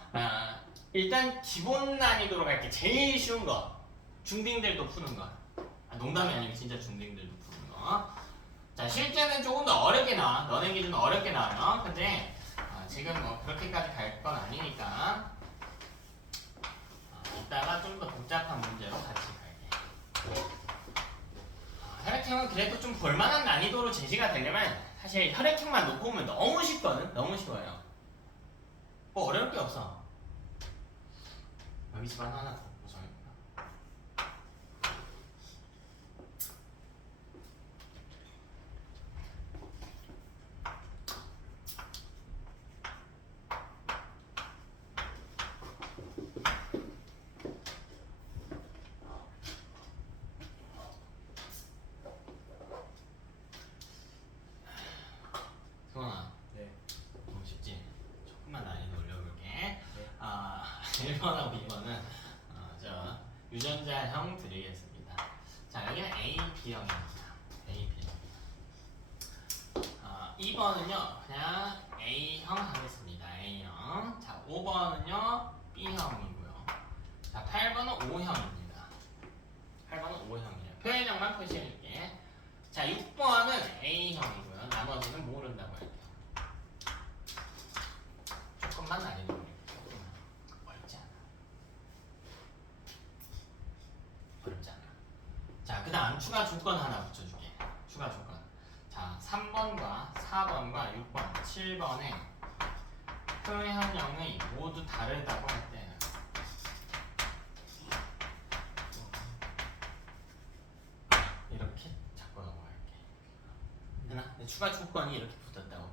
일단 기본 난이도로 갈게. 제일 쉬운 거. 중딩들도 푸는 거. 농담이 아니고 진짜 중딩들도 푸는 거. 자, 실제는 조금 더 어렵게 나와. 너네 기준 어렵게 나와요. 근데 지금 뭐 그렇게까지 갈 건 아니니까 이따가 좀 더 복잡한 문제로 같이 갈게. 혈액형은 그래도 좀 볼만한 난이도로 제시가 되려면 사실 혈액형만 놓고 보면 너무 쉽거든? 너무 쉬워요. 뭐 어려울 게 없어. 여기 집안 하나 더 보자니까. 승원아. 네. 너무 쉽지? 조금만 난이도 올려볼게. 네. 1번하고 2번은 저 유전자형 드리겠습니다. 자, 여기는 A, B형입니다. A, B형. 2번은요 그냥 A형 하겠습니다. A형. 자, 5번은요 B형이고요. 자, 8번은 O형입니다. 8번은 O형이에요. 표현형만 표시해줄게. 자, 6번은 A형이고요. 나머지는 모른다고 할게요. 조금만 난이도 올릴게요. 어렵지 않아. 어렵지 않아. 자, 그 다음 추가 조건 하나 붙여줄게. 추가 조건. 자, 3번과 4번과 6번, 7번에 표현형이 모두 다르다고 할 때 이렇게 작거라고 할게. 되나? 근데 추가 조건이 이렇게 붙었다고.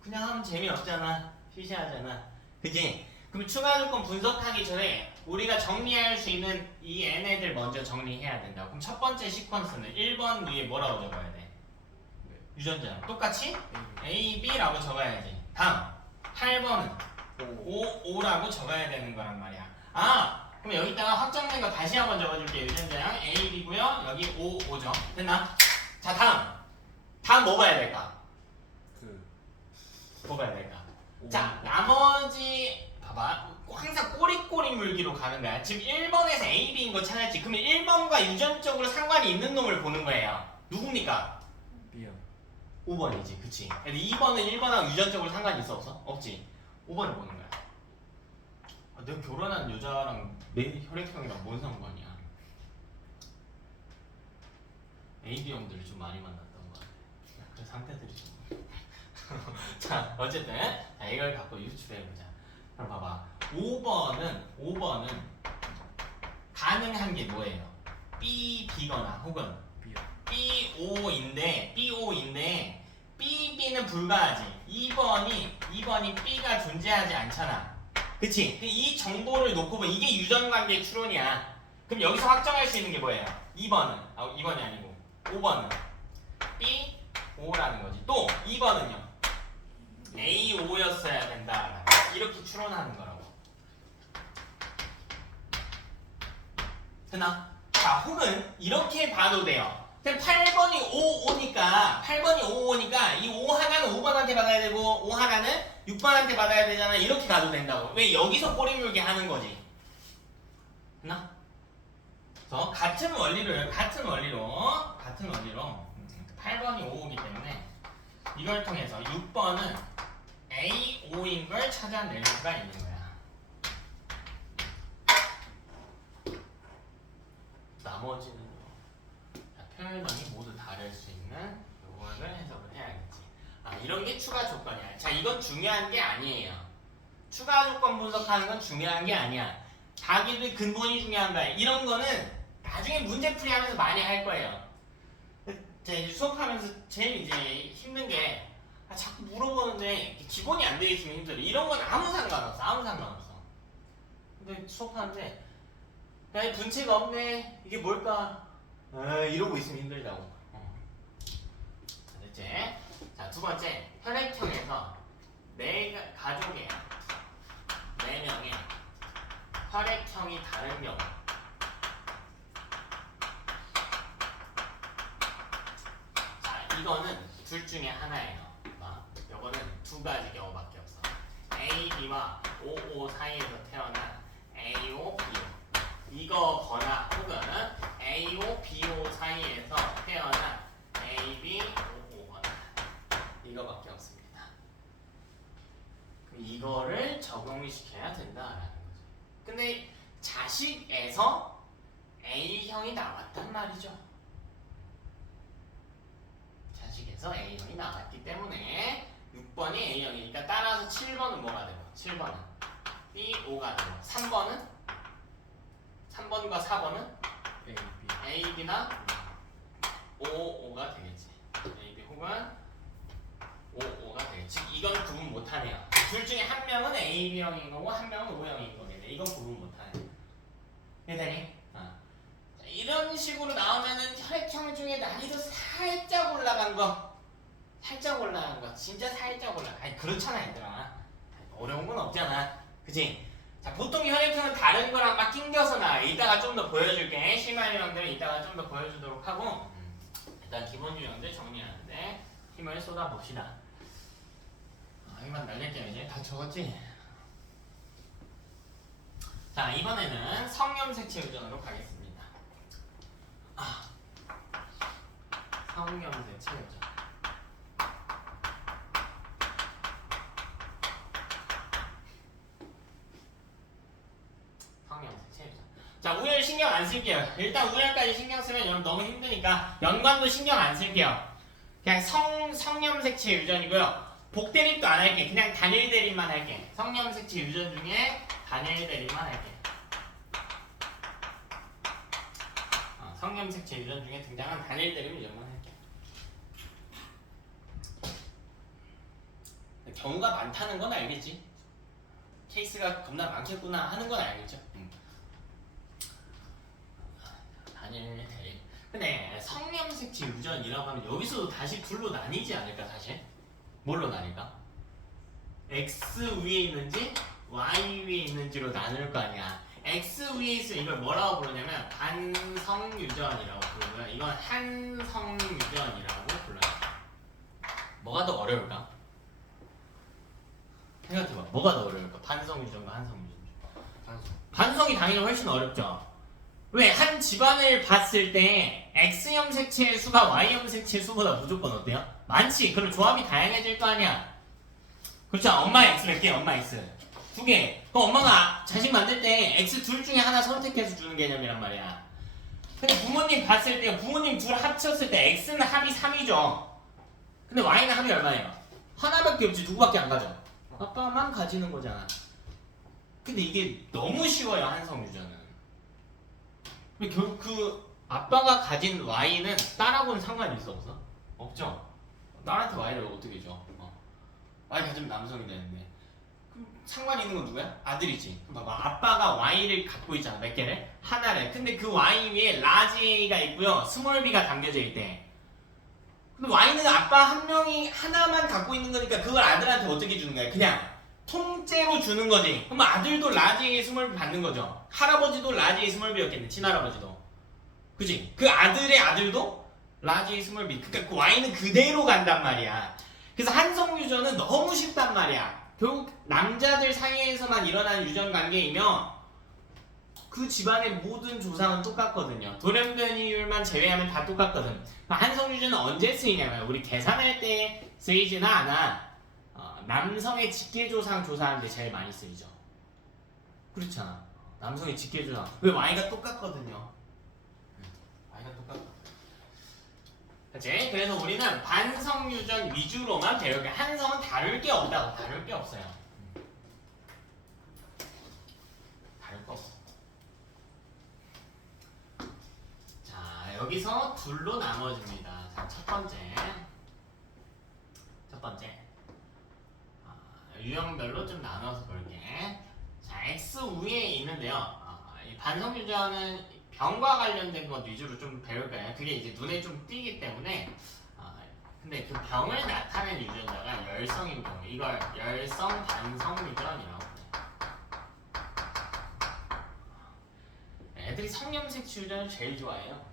그냥 하면 재미없잖아. 시시하잖아. 그지? 그럼 추가 조건 분석하기 전에 우리가 정리할 수 있는 이 n애들 먼저 정리해야 된다. 그럼 첫 번째 시퀀스는 1번 위에 뭐라고 적어야 돼? 유전자 똑같이 A, B라고 적어야지. 다음 8번은 5라고 적어야 되는 거란 말이야. 아 그럼 여기다가 확정된 거 다시 한번 적어줄게. 유전자량 A, B고요. 여기 5죠. 됐나? 자 다음 뭐 봐야 될까? 뭐 봐야 될까? 자 나머지 봐봐. 항상 꼬리꼬리 물기로 가는 거야. 지금 1번에서 A, B인 거 찾았지. 그러면 1번과 유전적으로 상관이 있는 놈을 보는 거예요. 누굽니까? B요. 5번이지, 그치? 근데 2번은 1번하고 유전적으로 상관이 있어 없어? 없지. 5번을 보는 거야. 아, 내가 결혼한 여자랑 내 혈액형이랑 뭔 상관이야? AB형들을 좀 많이 만났던 거 같아. 그런 상태들이 좀. 자, 어쨌든 자, 이걸 갖고 유추해보자. 그럼 봐봐. 5번은 가능한 게 뭐예요? B, B거나 혹은 B요. B5인데 B, B는 불가하지. 2번이 B가 존재하지 않잖아. 그치? 이 정보를 놓고 보면 이게 유전관계 추론이야. 그럼 여기서 확정할 수 있는 게 뭐예요? 2번이 아니고 5번은 B5라는 거지. 또 2번은요. A5였어야 된다. 이렇게 추론하는 거라고. 되나? 자, 혹은 이렇게 봐도 돼요. 그럼 8번이 5오니까 이 5 하나는 5번한테 받아야 되고 5 하나는 6번한테 받아야 되잖아. 이렇게 가도 된다고. 왜 여기서 꼬리 물게 하는 거지? 됐나? 그래서 같은 원리로 8번이 5오기 때문에 이걸 통해서 6번은 A5인 걸 찾아낼 수가 있는 거야. 나머지는 표현형이 모두 다를 수 있는 요거를 해석을 해야겠지. 아 이런 게 추가 조건이야. 자 이건 중요한 게 아니에요. 추가 조건 분석하는 건 중요한 게 아니야. 자기들 근본이 중요한 거야. 이런 거는 나중에 문제풀이하면서 많이 할 거예요. 제가 이제 수업하면서 제일 이제 힘든 게 자꾸 물어보는데 기본이 안 되어 있으면 힘들어. 이런 건 아무 상관없어. 근데 수업하는데 야 분체가 없네. 이게 뭘까? 이러고 있으면 힘들다고. 됐지? 자, 두 번째 혈액형에서 네 가족의 4명의 혈액형이 다른 경우. 자, 이거는 둘 중에 하나예요. 요거는 두 가지 경우밖에 없어. A, B와 OO 사이에서 태어난 AO, BO. 이거거나 혹은 AO, BO 사이에서 태어난 AB, OO거나 이거밖에 없습니다. 이거를 적용시켜야 된다라는 거죠. 근데 자식에서 A형이 나왔단 말이죠. 자식에서 A형이 나왔기 때문에 6번이 A형이니까 따라서 7번은 뭐가 되고 7번은 B5가 되고 3번과 4번은 AB나 OO가 되겠지. AB 혹은 OO가 되겠지. 이건 구분 못하네요. 둘 중에 한 명은 AB형인 거고 한 명은 O형인 거겠네. 이건 구분 못하네. 이해되니? 이런 식으로 나오면은 혈액형 중에 난이도 살짝 올라간 거 진짜 살짝 올라가. 아니 그렇잖아 얘들아. 어려운 건 없잖아. 그치? 자, 보통 혈액형은 다른 거랑 막 낑겨서 나와. 이따가 좀 더 보여줄게. 심한 유형들은 이따가 좀 더 보여주도록 하고 일단 기본 유형들 정리하는데 힘을 쏟아봅시다. 이만 날릴게요. 이제 다 적었지? 자, 이번에는 성염색체 유전으로 가겠습니다. 성염색체 유전. 자, 우열 신경 안 쓸게요. 일단 우열까지 신경 쓰면 여러분 너무 힘드니까 연관도 신경 안 쓸게요. 그냥 성염색체 유전이고요. 복대립도 안 할게. 그냥 단일 대립만 할게. 성염색체 유전 중에 단일 대립만 할게. 성염색체 유전 중에 등장한 단일 대립 유전만 할게. 경우가 많다는 건 알겠지? 케이스가 겁나 많겠구나 하는 건 알겠죠? 단일 대립. 근데 성염색체 유전이라고 하면 여기서도 다시 둘로 나뉘지 않을까 사실? 뭘로 나뉠까? X 위에 있는지 Y 위에 있는지로 나눌 거 아니야. X 위에 있으면 이걸 뭐라고 부르냐면 반성유전이라고 부르고요. 이건 한성유전이라고 불러요. 뭐가 더 어려울까? 생각해봐. 뭐가 더 어려울까? 반성유전과 한성유전. 반성이 당연히 훨씬 어렵죠. 왜? 한 집안을 봤을 때 X염 색체의 수가 Y염 색체의 수보다 무조건 어때요? 많지. 그럼 조합이 다양해질 거 아니야. 그렇죠. 엄마 X 몇 개? 엄마 X 두 개. 그럼 엄마가 자식 만들 때 X 둘 중에 하나 선택해서 주는 개념이란 말이야. 근데 부모님 봤을 때 부모님 둘 합쳤을 때 X는 합이 3이죠. 근데 Y는 합이 얼마예요? 하나밖에 없지. 누구밖에 안 가져? 아빠만 가지는 거잖아. 근데 이게 너무 쉬워요. 한성유전은. 결국 그 아빠가 가진 Y는 딸하고는 상관이 있어 없어? 없죠. 딸한테 Y를 어떻게 줘? Y 가지면 남성이 되는데 그럼 상관이 있는 건 누구야? 아들이지. 그럼 봐봐. 아빠가 Y를 갖고 있잖아. 몇 개를? 하나를. 근데 그 Y 위에 라지 A가 있고요. 스몰 B가 담겨져 있대. 근데 Y는 아빠 한 명이 하나만 갖고 있는 거니까 그걸 아들한테 어떻게 주는 거야? 그냥 통째로 주는 거지. 그럼 아들도 라지 A 스몰 B 받는 거죠. 할아버지도 라지 A 스몰 B였겠네. 친할아버지도. 그지? 그 아들의 아들도 라지 A 스몰 B. 그러니까 그 Y는 그대로 간단 말이야. 그래서 한성유전은 너무 쉽단 말이야. 결국 남자들 사이에서만 일어나는 유전 관계이면 그 집안의 모든 조상은 똑같거든요. 돌연변이율만 제외하면 다 똑같거든. 한성유전은 언제 쓰이냐면 우리 계산할 때 쓰이지는 않아. 남성의 직계조상 조사하는데 제일 많이 쓰이죠. 그렇잖아. 남성의 직계조상. 왜 Y가 똑같거든요. Y가 똑같거든. 그치? 그래서 우리는 반성유전 위주로만 배울게. 한성은 다룰 게 없다고. 다룰 게 없어요. 다룰 거 없어. 자, 여기서 둘로 나눠집니다. 자, 첫 번째. 유형별로 좀 나눠서 볼게. 자, X 위에 있는데요. 이 반성유전은 병과 관련된 것 위주로 좀 배울 거예요. 그게 이제 눈에 좀 띄기 때문에. 근데 그 병을 나타낸 유전자가 열성인 경우, 이걸 열성 반성유전이라고 해요. 애들이 성염색체 유전을 제일 좋아해요.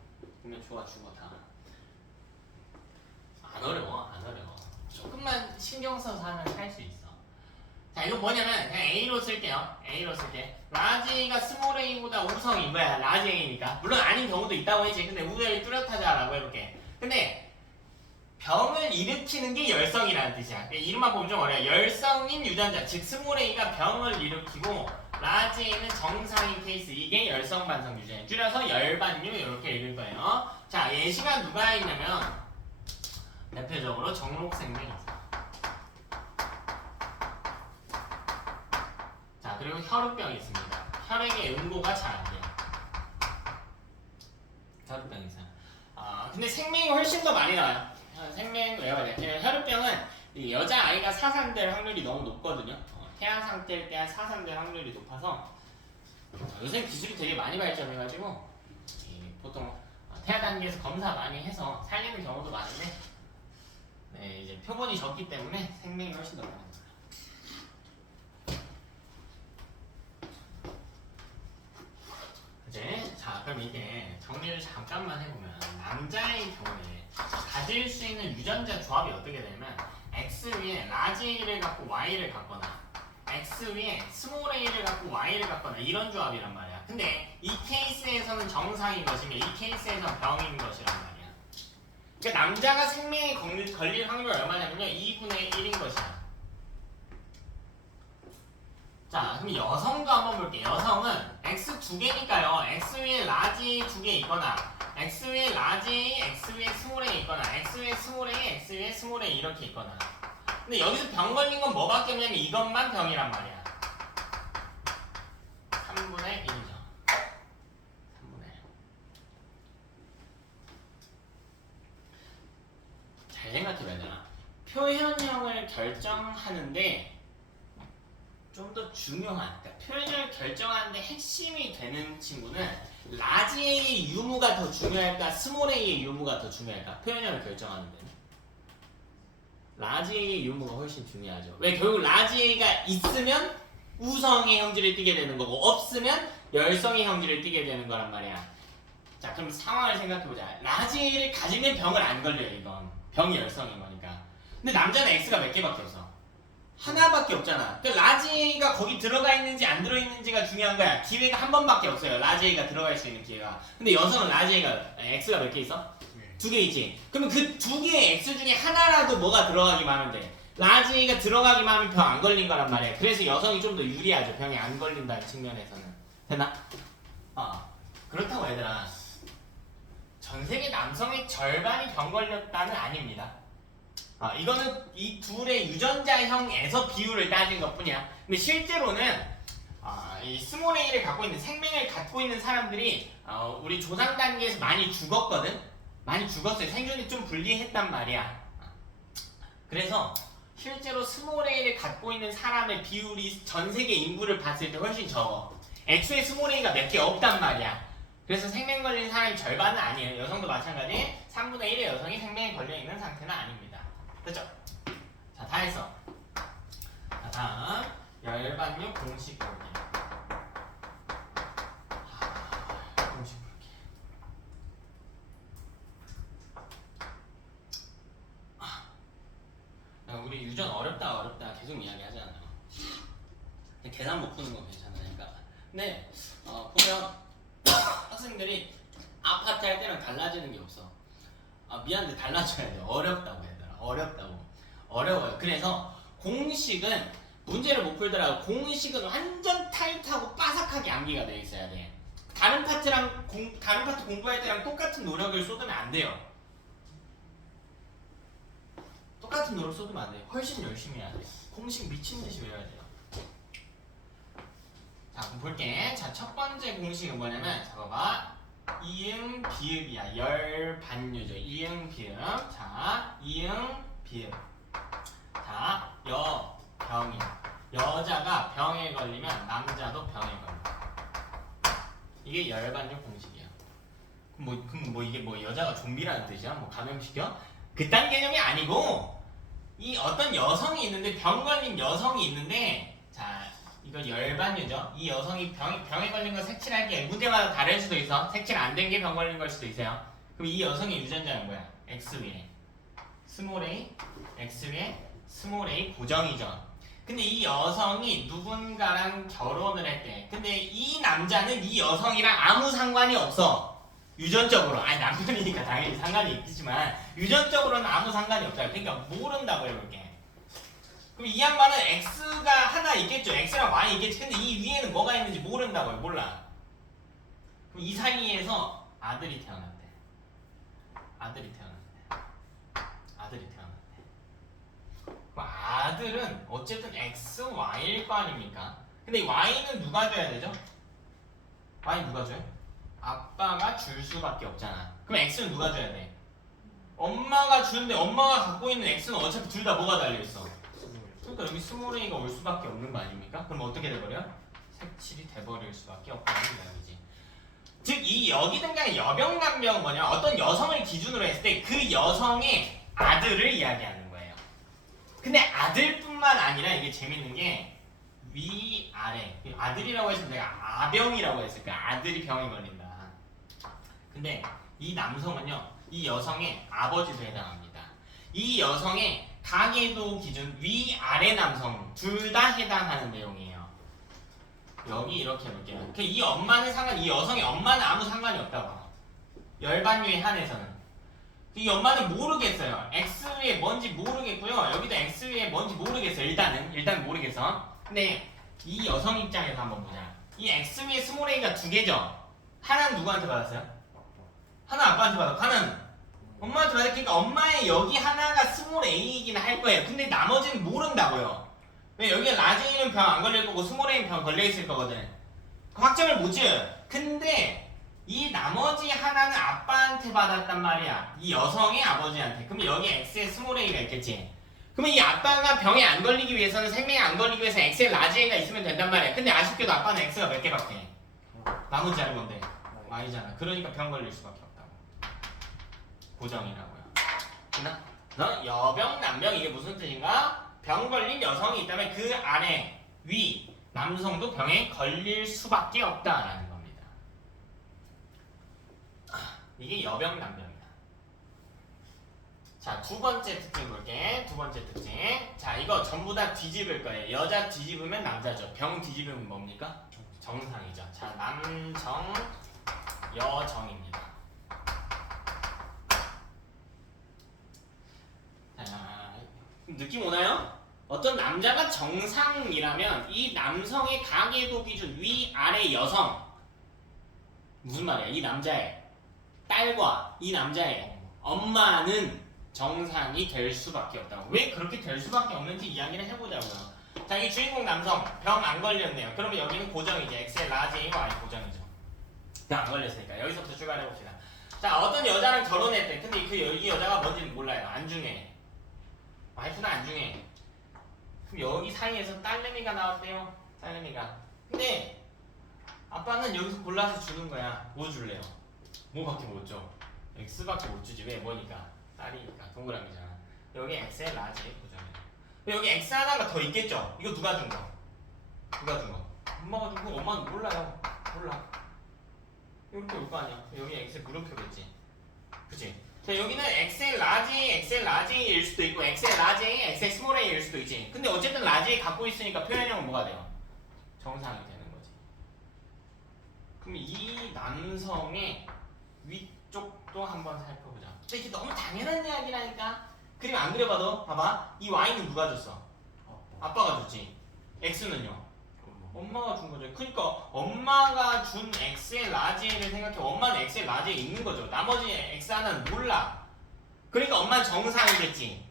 보면 좋아 죽어 다. 안 어려워. 조금만 신경 써서 하면 할 수 있어. 자, 이거 뭐냐면 그냥 A로 쓸게요. A로 쓸게. 라지 A가 스몰 A보다 우성인 거야. 라지 A니까. 물론 아닌 경우도 있다고 했지. 근데 우열이 뚜렷하자라고 해볼게. 근데 병을 일으키는 게 열성이라는 뜻이야. 이름만 보면 좀 어려워. 열성인 유전자, 즉 스몰 A가 병을 일으키고 라지 A는 정상인 케이스. 이게 열성 반성 유전이에요. 줄여서 열반유 이렇게 읽을 거예요. 자, 예시가 누가 있냐면 대표적으로 정록생명이 있어요. 자, 그리고 혈우병이 있습니다. 혈액의 응고가 잘 안 돼요. 혈우병이 있어요. 근데 생명이 훨씬 더 많이 나와요. 생명 왜 그래? 혈우병은 여자 아이가 사산될 확률이 너무 높거든요. 태아 상태일 때 사산될 확률이 높아서 요새 기술이 되게 많이 발전해가지고 보통 태아 단계에서 검사 많이 해서 살리는 경우도 많은데, 네, 이제 표본이 적기 때문에 생명이 훨씬 더 많아요. 그치? 자, 그럼 이게 정리를 잠깐만 해보면 남자의 경우에 가질 수 있는 유전자 조합이 어떻게 되냐면 X 위에 라지 A를 갖고 Y를 갖거나 X 위에 스몰 A를 갖고 Y를 갖거나 이런 조합이란 말이야. 근데 이 케이스에서는 정상인 것이며 이 케이스에서는 병인 것이란 말이야. 그러니까 남자가 생명에 걸릴 확률이 얼마냐면요 2분의 1인 것이야. 자, 그럼 여성도 한번 볼게요. 여성은 X 두 개니까요. X 위에 라지 두 개 있거나 X 위에 라지 A, X 위에 스몰 A 있거나 X 위에 스몰 A, X 위에 스몰 A 이렇게 있거나. 근데 여기서 병 걸린 건 뭐밖에 없냐면 이것만 병이란 말이야. 3분의 1이죠. 3분의 1. 잘 생각해봐야 되나? 표현형을 결정하는데 좀 더 중요한, 그러니까 표현을 결정하는데 핵심이 되는 친구는 라지 A의 유무가 더 중요할까, 스몰 A의 유무가 더 중요할까? 표현을 결정하는 데는 라지 A의 유무가 훨씬 중요하죠. 왜? 결국 라지 A가 있으면 우성의 형질을 띠게 되는 거고 없으면 열성의 형질을 띠게 되는 거란 말이야. 자, 그럼 상황을 생각해보자. 라지 A를 가지면 병을 안 걸려요. 이건 병이 열성인 거니까. 근데 남자는 X가 몇 개밖에 없어? 하나밖에 없잖아. 그러니까 라지 A가 거기 들어가 있는지 안 들어있는지가 중요한 거야. 기회가 한 번밖에 없어요. 라지 A가 들어갈 수 있는 기회가. 근데 여성은 라지 A가 X가 몇 개 있어? 두 개 있지. 그러면 그 두 개의 X 중에 하나라도 뭐가 들어가기만 하면 돼. 라지 A가 들어가기만 하면 병 안 걸린 거란 말이야. 그래서 여성이 좀 더 유리하죠. 병이 안 걸린다는 측면에서는. 됐나? 그렇다고 얘들아. 전 세계 남성의 절반이 병 걸렸다는 아닙니다. 이거는 이 둘의 유전자형에서 비율을 따진 것뿐이야. 근데 실제로는 이 스몰 A를 갖고 있는 생명을 갖고 있는 사람들이 우리 조상 단계에서 많이 죽었거든. 많이 죽었어요. 생존이 좀 불리했단 말이야. 그래서 실제로 스몰 A를 갖고 있는 사람의 비율이 전 세계 인구를 봤을 때 훨씬 적어. 애초에 스몰 A가 몇 개 없단 말이야. 그래서 생명 걸린 사람이 절반은 아니에요. 여성도 마찬가지 3분의 1의 여성이 생명에 걸려있는 상태는 아닙니다. 됐죠? 자, 다 했어. 자, 다음 열반육 공식 볼게. 공식 볼게. 우리 유전 어렵다 계속 이야기하잖아요. 계산 못 푸는 건 괜찮으니까. 근데 보면 학생들이 아파트 할 때랑 달라지는 게 없어. 미안한데 달라져야 돼. 어렵다고 얘들아. 어려워요. 그래서 공식은 문제를 못 풀더라도 공식은 완전 타이트하고 바삭하게 암기가 돼 있어야 돼. 다른 파트 공부할 때랑 똑같은 노력을 쏟으면 안 돼요. 똑같은 노력 쏟으면 안 돼요. 훨씬 열심히 해야 돼. 공식 미친 듯이 외워야 돼요. 자, 그럼 볼게. 자, 첫 번째 공식은 뭐냐면, 자, 봐봐. 이응 비읍이야. 열반유죠. 이응 비읍. 자, 이응 비읍. 자, 병이. 여자가 병에 걸리면 남자도 병에 걸려. 이게 열반유 공식이야. 그럼 뭐 이게 뭐 여자가 좀비라는 뜻이야? 뭐 감염시켜? 그딴 개념이 아니고, 이 어떤 여성이 있는데, 병 걸린 여성이 있는데, 자, 이거 열반유죠. 이 여성이 병에 걸린 거 색칠할게. 문제마다 다를 수도 있어. 색칠 안 된 게 병 걸린 걸 수도 있어요. 그럼 이 여성의 유전자는 뭐야? X 위에 스몰 a, X 위에 스몰 a 고정이죠. 근데 이 여성이 누군가랑 결혼을 했대. 근데 이 남자는 이 여성이랑 아무 상관이 없어. 유전적으로. 아니, 남편이니까 당연히 상관이 있겠지만 유전적으로는 아무 상관이 없다. 그러니까 모른다고 해볼게. 그럼 이 양반은 X가 하나 있겠죠. X랑 Y 있겠지. 근데 이 위에는 뭐가 있는지 모른다고요. 몰라. 그럼 이 사이에서 아들이 태어났대. 그럼 아들은 어쨌든 X, Y일 거 아닙니까? 근데 이 Y는 누가 줘야 되죠? Y 누가 줘요? 아빠가 줄 수밖에 없잖아. 그럼 X는 누가 줘야 돼? 엄마가 주는데 엄마가 갖고 있는 X는 어차피 둘 다 뭐가 달려있어? 그러니까 여기 스몰 A가 올 수밖에 없는 거 아닙니까? 그럼 어떻게 돼버려? 색칠이 돼버릴 수밖에 없다는 이야기지. 즉, 이 여기 등장의 여병남병은 뭐냐? 어떤 여성을 기준으로 했을 때 그 여성의 아들을 이야기하는 거예요. 근데 아들뿐만 아니라 이게 재밌는 게 위아래. 아들이라고 해서 내가 아병이라고 했을까? 아들이 병에 걸린다. 근데 이 남성은요, 이 여성의 아버지도 해당합니다. 이 여성의 가계도 기준 위아래 남성 둘 다 해당하는 내용이에요. 여기 이렇게 해볼게요. 이 엄마는 이 여성의 엄마는 아무 상관이 없다고. 열반유에 한해서는. 이 엄마는 모르겠어요. X 위에 뭔지 모르겠고요. 여기도 X 위에 뭔지 모르겠어요. 일단 모르겠어. 근데 이 여성 입장에서 한번 보자. 이 X 위에 스몰 A가 두 개죠. 하나는 누구한테 받았어요? 하나 아빠한테 받았고 하나는 엄마한테 받았으니까 엄마의 여기 하나가 스몰 A이긴 할 거예요. 근데 나머지는 모른다고요. 왜? 여기가 라지 A는 병 안 걸릴 거고 스몰 A는 병 걸려있을 거거든. 확정을 못 지어요. 근데 이 나머지 하나는 아빠한테 받았단 말이야. 이 여성의 아버지한테. 그럼 여기 X에 스몰 A가 있겠지. 그러면 이 아빠가 병에 안 걸리기 위해서는 생명에 안 걸리기 위해서 엑셀 라지 A가 있으면 된단 말이야. 근데 아쉽게도 아빠는 X가 몇 개밖에 해? 나머지 알건데 Y잖아. 그러니까 병 걸릴 수밖에 없다고. 고정이라고요. 됐나? 너 여병, 남병 이게 무슨 뜻인가? 병 걸린 여성이 있다면 그 아래, 위, 남성도 병에 걸릴 수밖에 없다라는 겁니다. 이게 여병, 남병이다. 자, 두 번째 특징 볼게. 두 번째 특징. 자, 이거 전부 다 뒤집을 거예요. 여자 뒤집으면 남자죠. 병 뒤집으면 뭡니까? 정상이죠. 자, 남정, 여정입니다. 자, 느낌 오나요? 어떤 남자가 정상이라면 이 남성의 가계도 기준 위, 아래 여성 무슨 말이야? 이 남자의 딸과 이 남자의 엄마는 정상이 될 수밖에 없다고. 왜 그렇게 될 수밖에 없는지 이야기를 해보자고요. 자, 이 주인공 남성 병 안 걸렸네요. 그러면 여기는 고정이죠. X의 라지 A와 Y 고정이죠. 병 안 걸렸으니까 여기서부터 출발해 봅시다. 자, 어떤 여자랑 결혼했대. 근데 이 여자가 뭔지는 몰라요. 안중해. 와이프는 안중해. 그럼 여기 사이에서 딸내미가 나왔대요. 딸내미가. 근데 아빠는 여기서 골라서 주는 거야. 뭐 줄래요? 뭐밖에 못 줘? X밖에 못 주지. 왜? 뭐니까? 딸이니까. 동그라미잖아. 여기 X의 라지 고정이야. 여기 X 하나가 더 있겠죠? 이거 누가 준 거? 누가 준 거? 엄마가 준 거? 엄마는 몰라요. 몰라. 이렇게 올 거 아니야. 여기 X의 물음표겠지. 그치? 자, 여기는 X의 라지일 수도 있고 X의 라지, X의 스몰 a일 수도 있지. 근데 어쨌든 라지 갖고 있으니까 표현형은 뭐가 돼요? 정상이 되는 거지. 그럼 이 남성의 위쪽도 한번 살펴보자. 근데 이게 너무 당연한 이야기라니까. 그림 안 그려봐도 봐봐. 이 Y는 누가 줬어? 아빠가 줬지. X는요? 엄마가 준 거죠. 그러니까 엄마가 준 X의 라지를 생각해. 엄마는 X의 라지에 있는 거죠. 나머지 X 하나는 몰라. 그러니까 엄마는 정상이겠지.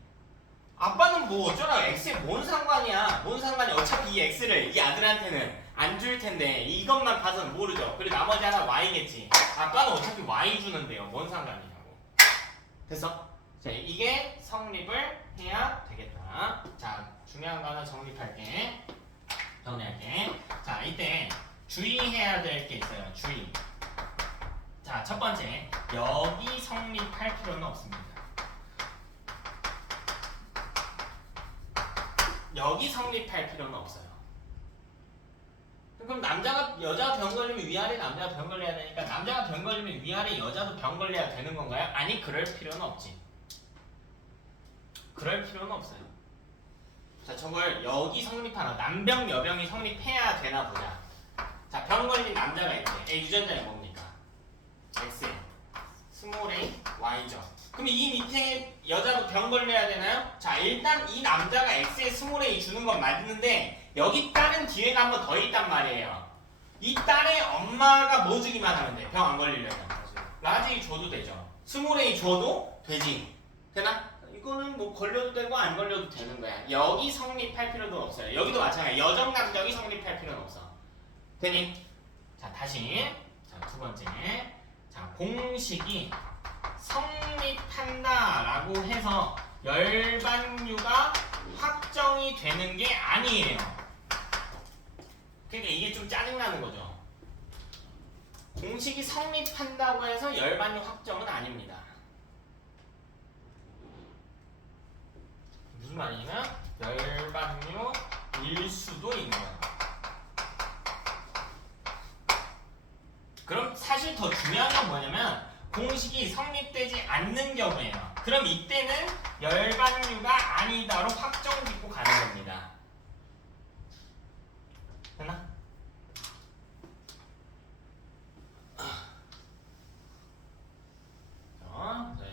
아빠는 뭐 어쩌라고. X에 뭔 상관이야. 뭔 상관이. 어차피 이 X를 이 아들한테는 안 줄 텐데 이것만 봐서는 모르죠. 그리고 나머지 하나 Y겠지. 아빠는 어차피 Y 주는데요. 뭔 상관이냐고. 됐어? 자, 이게 성립을 해야 되겠다. 자, 중요한 거 하나 정립할게. 정리할게. 자, 이때 주의해야 될 게 있어요. 주의. 자, 첫 번째. 여기 성립할 필요는 없습니다. 여기 성립할 필요는 없어요. 그럼 여자가 병 걸리면 위아래 남자가 병 걸려야 되니까 남자가 병 걸리면 위아래 여자도 병 걸려야 되는 건가요? 아니, 그럴 필요는 없지. 그럴 필요는 없어요. 자, 저걸 여기 성립하나 남병 여병이 성립해야 되나 보자. 자, 병 걸린 남자가 있대. 유전자는 뭡니까? X, 스몰 a, Y죠. 그럼 이 밑에 여자도 병 걸려야 되나요? 자, 일단 이 남자가 X에 스몰 a 주는 건 맞는데 여기 딸은 뒤에가 한 번 더 있단 말이에요. 이 딸의 엄마가 뭐 주기만 하면 돼? 병 안 걸리려면 라지 줘도 되죠. 스몰 a 줘도 되지. 되나? 이거는 뭐 걸려도 되고 안 걸려도 되는 거야. 여기 성립할 필요도 없어요. 여기도 마찬가지야. 여정 남정이 성립할 필요는 없어. 되니? 자, 다시. 자, 두 번째. 자, 공식이 성립한다라고 해서 열반류가 확정이 되는 게 아니에요. 그러니까 이게 좀 짜증나는 거죠. 공식이 성립한다고 해서 열반류 확정은 아닙니다. 무슨 말이냐면 열반류일 수도 있는 거야. 그럼 사실 더 중요한 건 뭐냐면 공식이 성립되지 않는 경우예요. 그럼 이때는 열반류가 아니다로 확정 짓고 가는 겁니다. 됐나?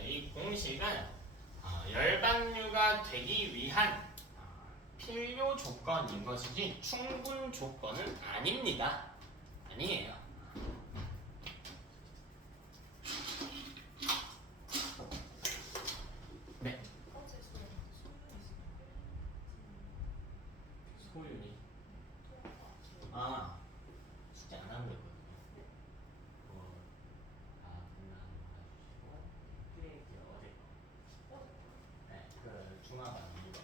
이 공식은 열반류가 되기 위한 필요 조건인 것이지 충분 조건은 아닙니다. 아니에요. 네. 소윤이. 숙제 안 하는 거거든요. 어제 거. 네, 그 중화반 이거.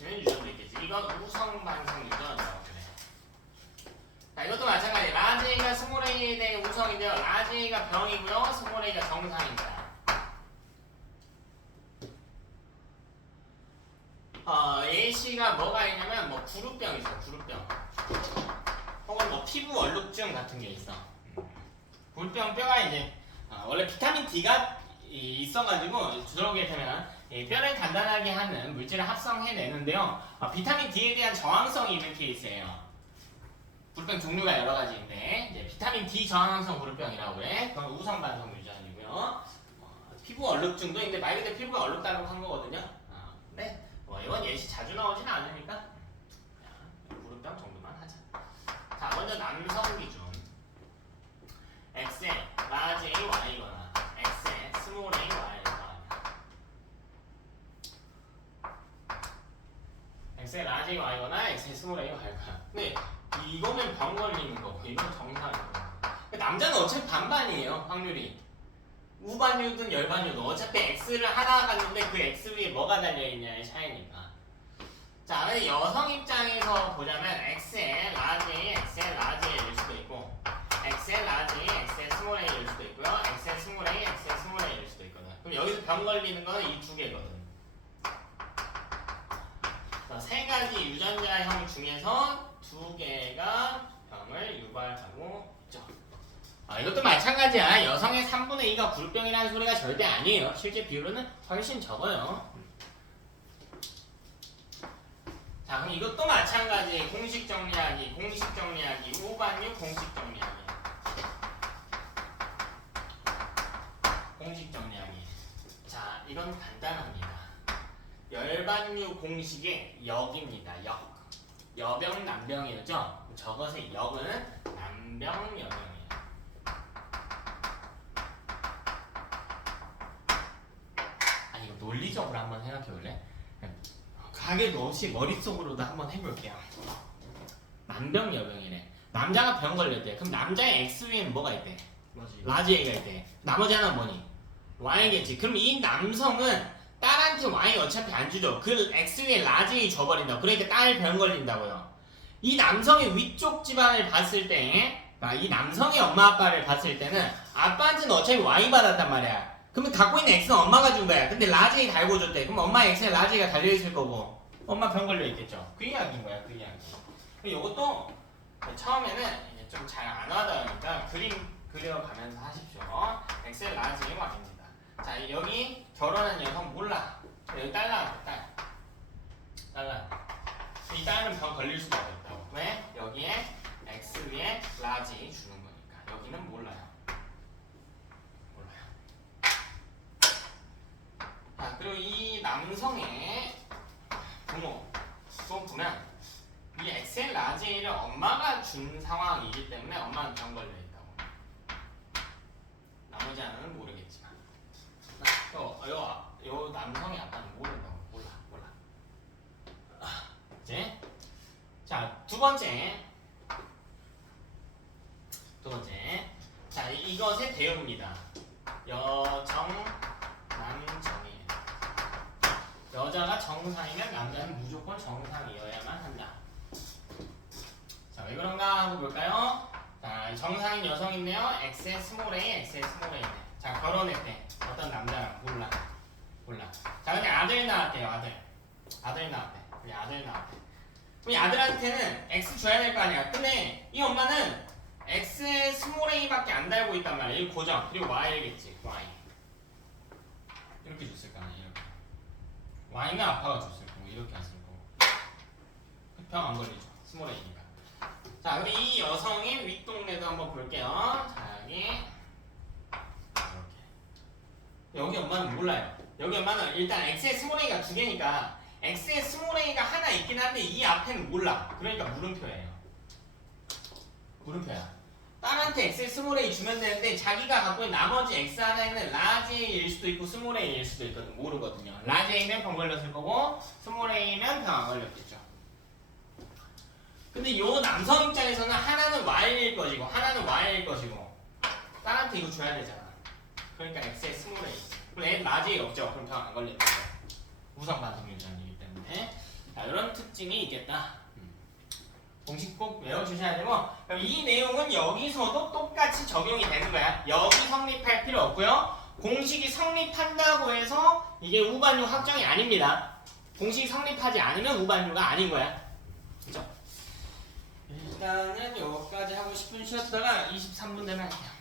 있으면 유전도 있겠지. 이건 우성 반성 유전이라고 그래. 자, 이것도 마찬가지. 라지 A가 스몰 A에 대해 우성인데요. 라지 A가 병이고요. 스몰 A가 정상입니다. A씨가 뭐가 있냐면 뭐 구루병 있어. 구루병. 혹은 뭐 피부 얼룩증 같은 게 있어. 구루병 뼈가 이제 원래 비타민 D가 있어가지고 저렇게 되면 뼈를 단단하게 하는 물질을 합성해내는데요. 비타민 D에 대한 저항성이 있는 케이스예요. 구루병 종류가 여러 가지인데 이제 비타민 D 저항성 구루병이라고 그래. 그건 우성 반성 유전이고요. 피부 얼룩증도 있는데 말 그대로 피부가 얼룩다라고 한 거거든요. 근데 이건 예시 자주 나오진 않으니까 구루병 정도만 하자. 자, 먼저 남성 기준. X에 라지 A Y거나 X에 스몰 A Y거나 X에 라지 A Y거나 X에 스몰 A Y거나. 근데 이거면 병 걸리는 거고 이건 정상이고. 남자는 어차피 반반이에요 확률이. 우반유든 열반유든 어차피 X를 하나 갖는데 그 X 위에 뭐가 달려있냐의 차이니까. 자, 근데 여성 입장에서 보자면 X에 라지 A, X에 라지 A일 수도 있고 X에 라지 A, X에 스몰 A일 수도 있고요. X에 스몰 A, X에 스몰 A일 수도 있거든. 그럼 여기서 병 걸리는 거는 이 두 개거든. 세 가지 유전자형 중에서 두 개가 병을 유발하고 있죠. 이것도 마찬가지야. 여성의 3분의 2가 구루병이라는 소리가 절대 아니에요. 실제 비율은 훨씬 적어요. 자, 그럼 이것도 마찬가지. 공식 정리하기, 우반유 공식 정리하기. 공식 정리하기. 자, 이건 간단합니다. 열반유 공식의 역입니다. 역. 여병, 남병이었죠? 저것의 역은 남병, 여병이에요. 이거 논리적으로 한번 생각해 볼래? 가게도 없이 머릿속으로도 한번 해볼게요. 남병, 여병이래. 남자가 병 걸렸대. 그럼 남자의 X 위에는 뭐가 있대? 라지 A가 있대. 나머지 하나는 뭐니? Y겠지. 그럼 이 남성은 딸한테 Y 어차피 안 주죠. 그 X 위에 라지 A 줘버린다. 그러니까 딸 병 걸린다고요. 이 남성의 위쪽 집안을 봤을 때, 이 남성의 엄마 아빠를 봤을 때는 아빠한테는 어차피 Y 받았단 말이야. 그러면 갖고 있는 X는 엄마가 준 거야. 근데 라지 A 달고 줬대. 그럼 엄마 X에 라지 A가 달려있을 거고 엄마 병 걸려 있겠죠. 그 이야기인 거야. 그 이야기. 이것도 처음에는 좀 잘 안 와닿으니까 그림 그려가면서 하십시오. X의 라지 A가 아닙니다. 자, 여기 결혼한 여성 몰라. 여기 딸 나왔다. 이 딸은 병 걸릴 수밖에 없다고. 왜? 여기에 X 위에 라지 주는 거니까. 여기는 몰라요. 자, 그리고 이 남성의 부모 또 보면 이 엑셀 라지 A를 엄마가 준 상황이기 때문에 엄마는 병 걸려 있다고. 나머지 하나는 모르겠지만. 요 남성의 아빠는 모른다고. 몰라. 이제 자, 두 번째. 자, 이것의 대응입니다. 여정, 남정이에요. 여자가 정상이면 남자는 무조건 정상이어야만 한다. 자, 왜 그런가 하고 볼까요? 자, 정상인 여성인데요. X의 스몰 A, X의 스몰 A네. 자, 결혼했대. 어떤 남자랑 몰라. 자, 근데 아들 나왔대요. 아들 나왔대. 그럼 이 아들한테는 X 줘야 될 거 아니야. 근데 이 엄마는 X의 스몰 A밖에 안 달고 있단 말이야. 이 고정. 그리고 Y겠지. Y. 이렇게 줬을 거 아니야. 이렇게. Y는 아빠가 줬을 거고 이렇게 했을 거고. 병 안 걸리죠. 스몰 A니까. 자, 그럼 이 여성의 윗동네도 한번 볼게요. 자, 여기 엄마는 몰라요. 여기 엄마는 일단 X의 스몰 A가 두 개니까 X의 스몰 A가 하나 있긴 한데 이 앞에는 몰라. 그러니까 물음표예요. 물음표야. 딸한테 X의 스몰 A 주면 되는데 자기가 갖고 있는 나머지 X 하나에는 라지 A일 수도 있고 스몰 A일 수도 있거든. 모르거든요. 라지 A면 병 걸렸을 거고 스몰 A면 병 안 걸렸겠죠. 근데 요 남성 입장에서는 하나는 Y일 것이고 하나는 Y일 것이고 딸한테 이거 줘야 되잖아. 그러니까 X의 스몰 A. 그럼 라지 A 없죠. 그럼 병 안 걸린다. 우성 반성 유전이기 때문에. 자, 이런 특징이 있겠다. 공식 꼭 외워주셔야 되고, 그럼 이 내용은 여기서도 똑같이 적용이 되는 거야. 여기 성립할 필요 없고요. 공식이 성립한다고 해서 이게 우반류 확정이 아닙니다. 공식이 성립하지 않으면 우반류가 아닌 거야. 그죠? 일단은 여기까지 하고 10분 쉬었다가 23분 되면 할게요.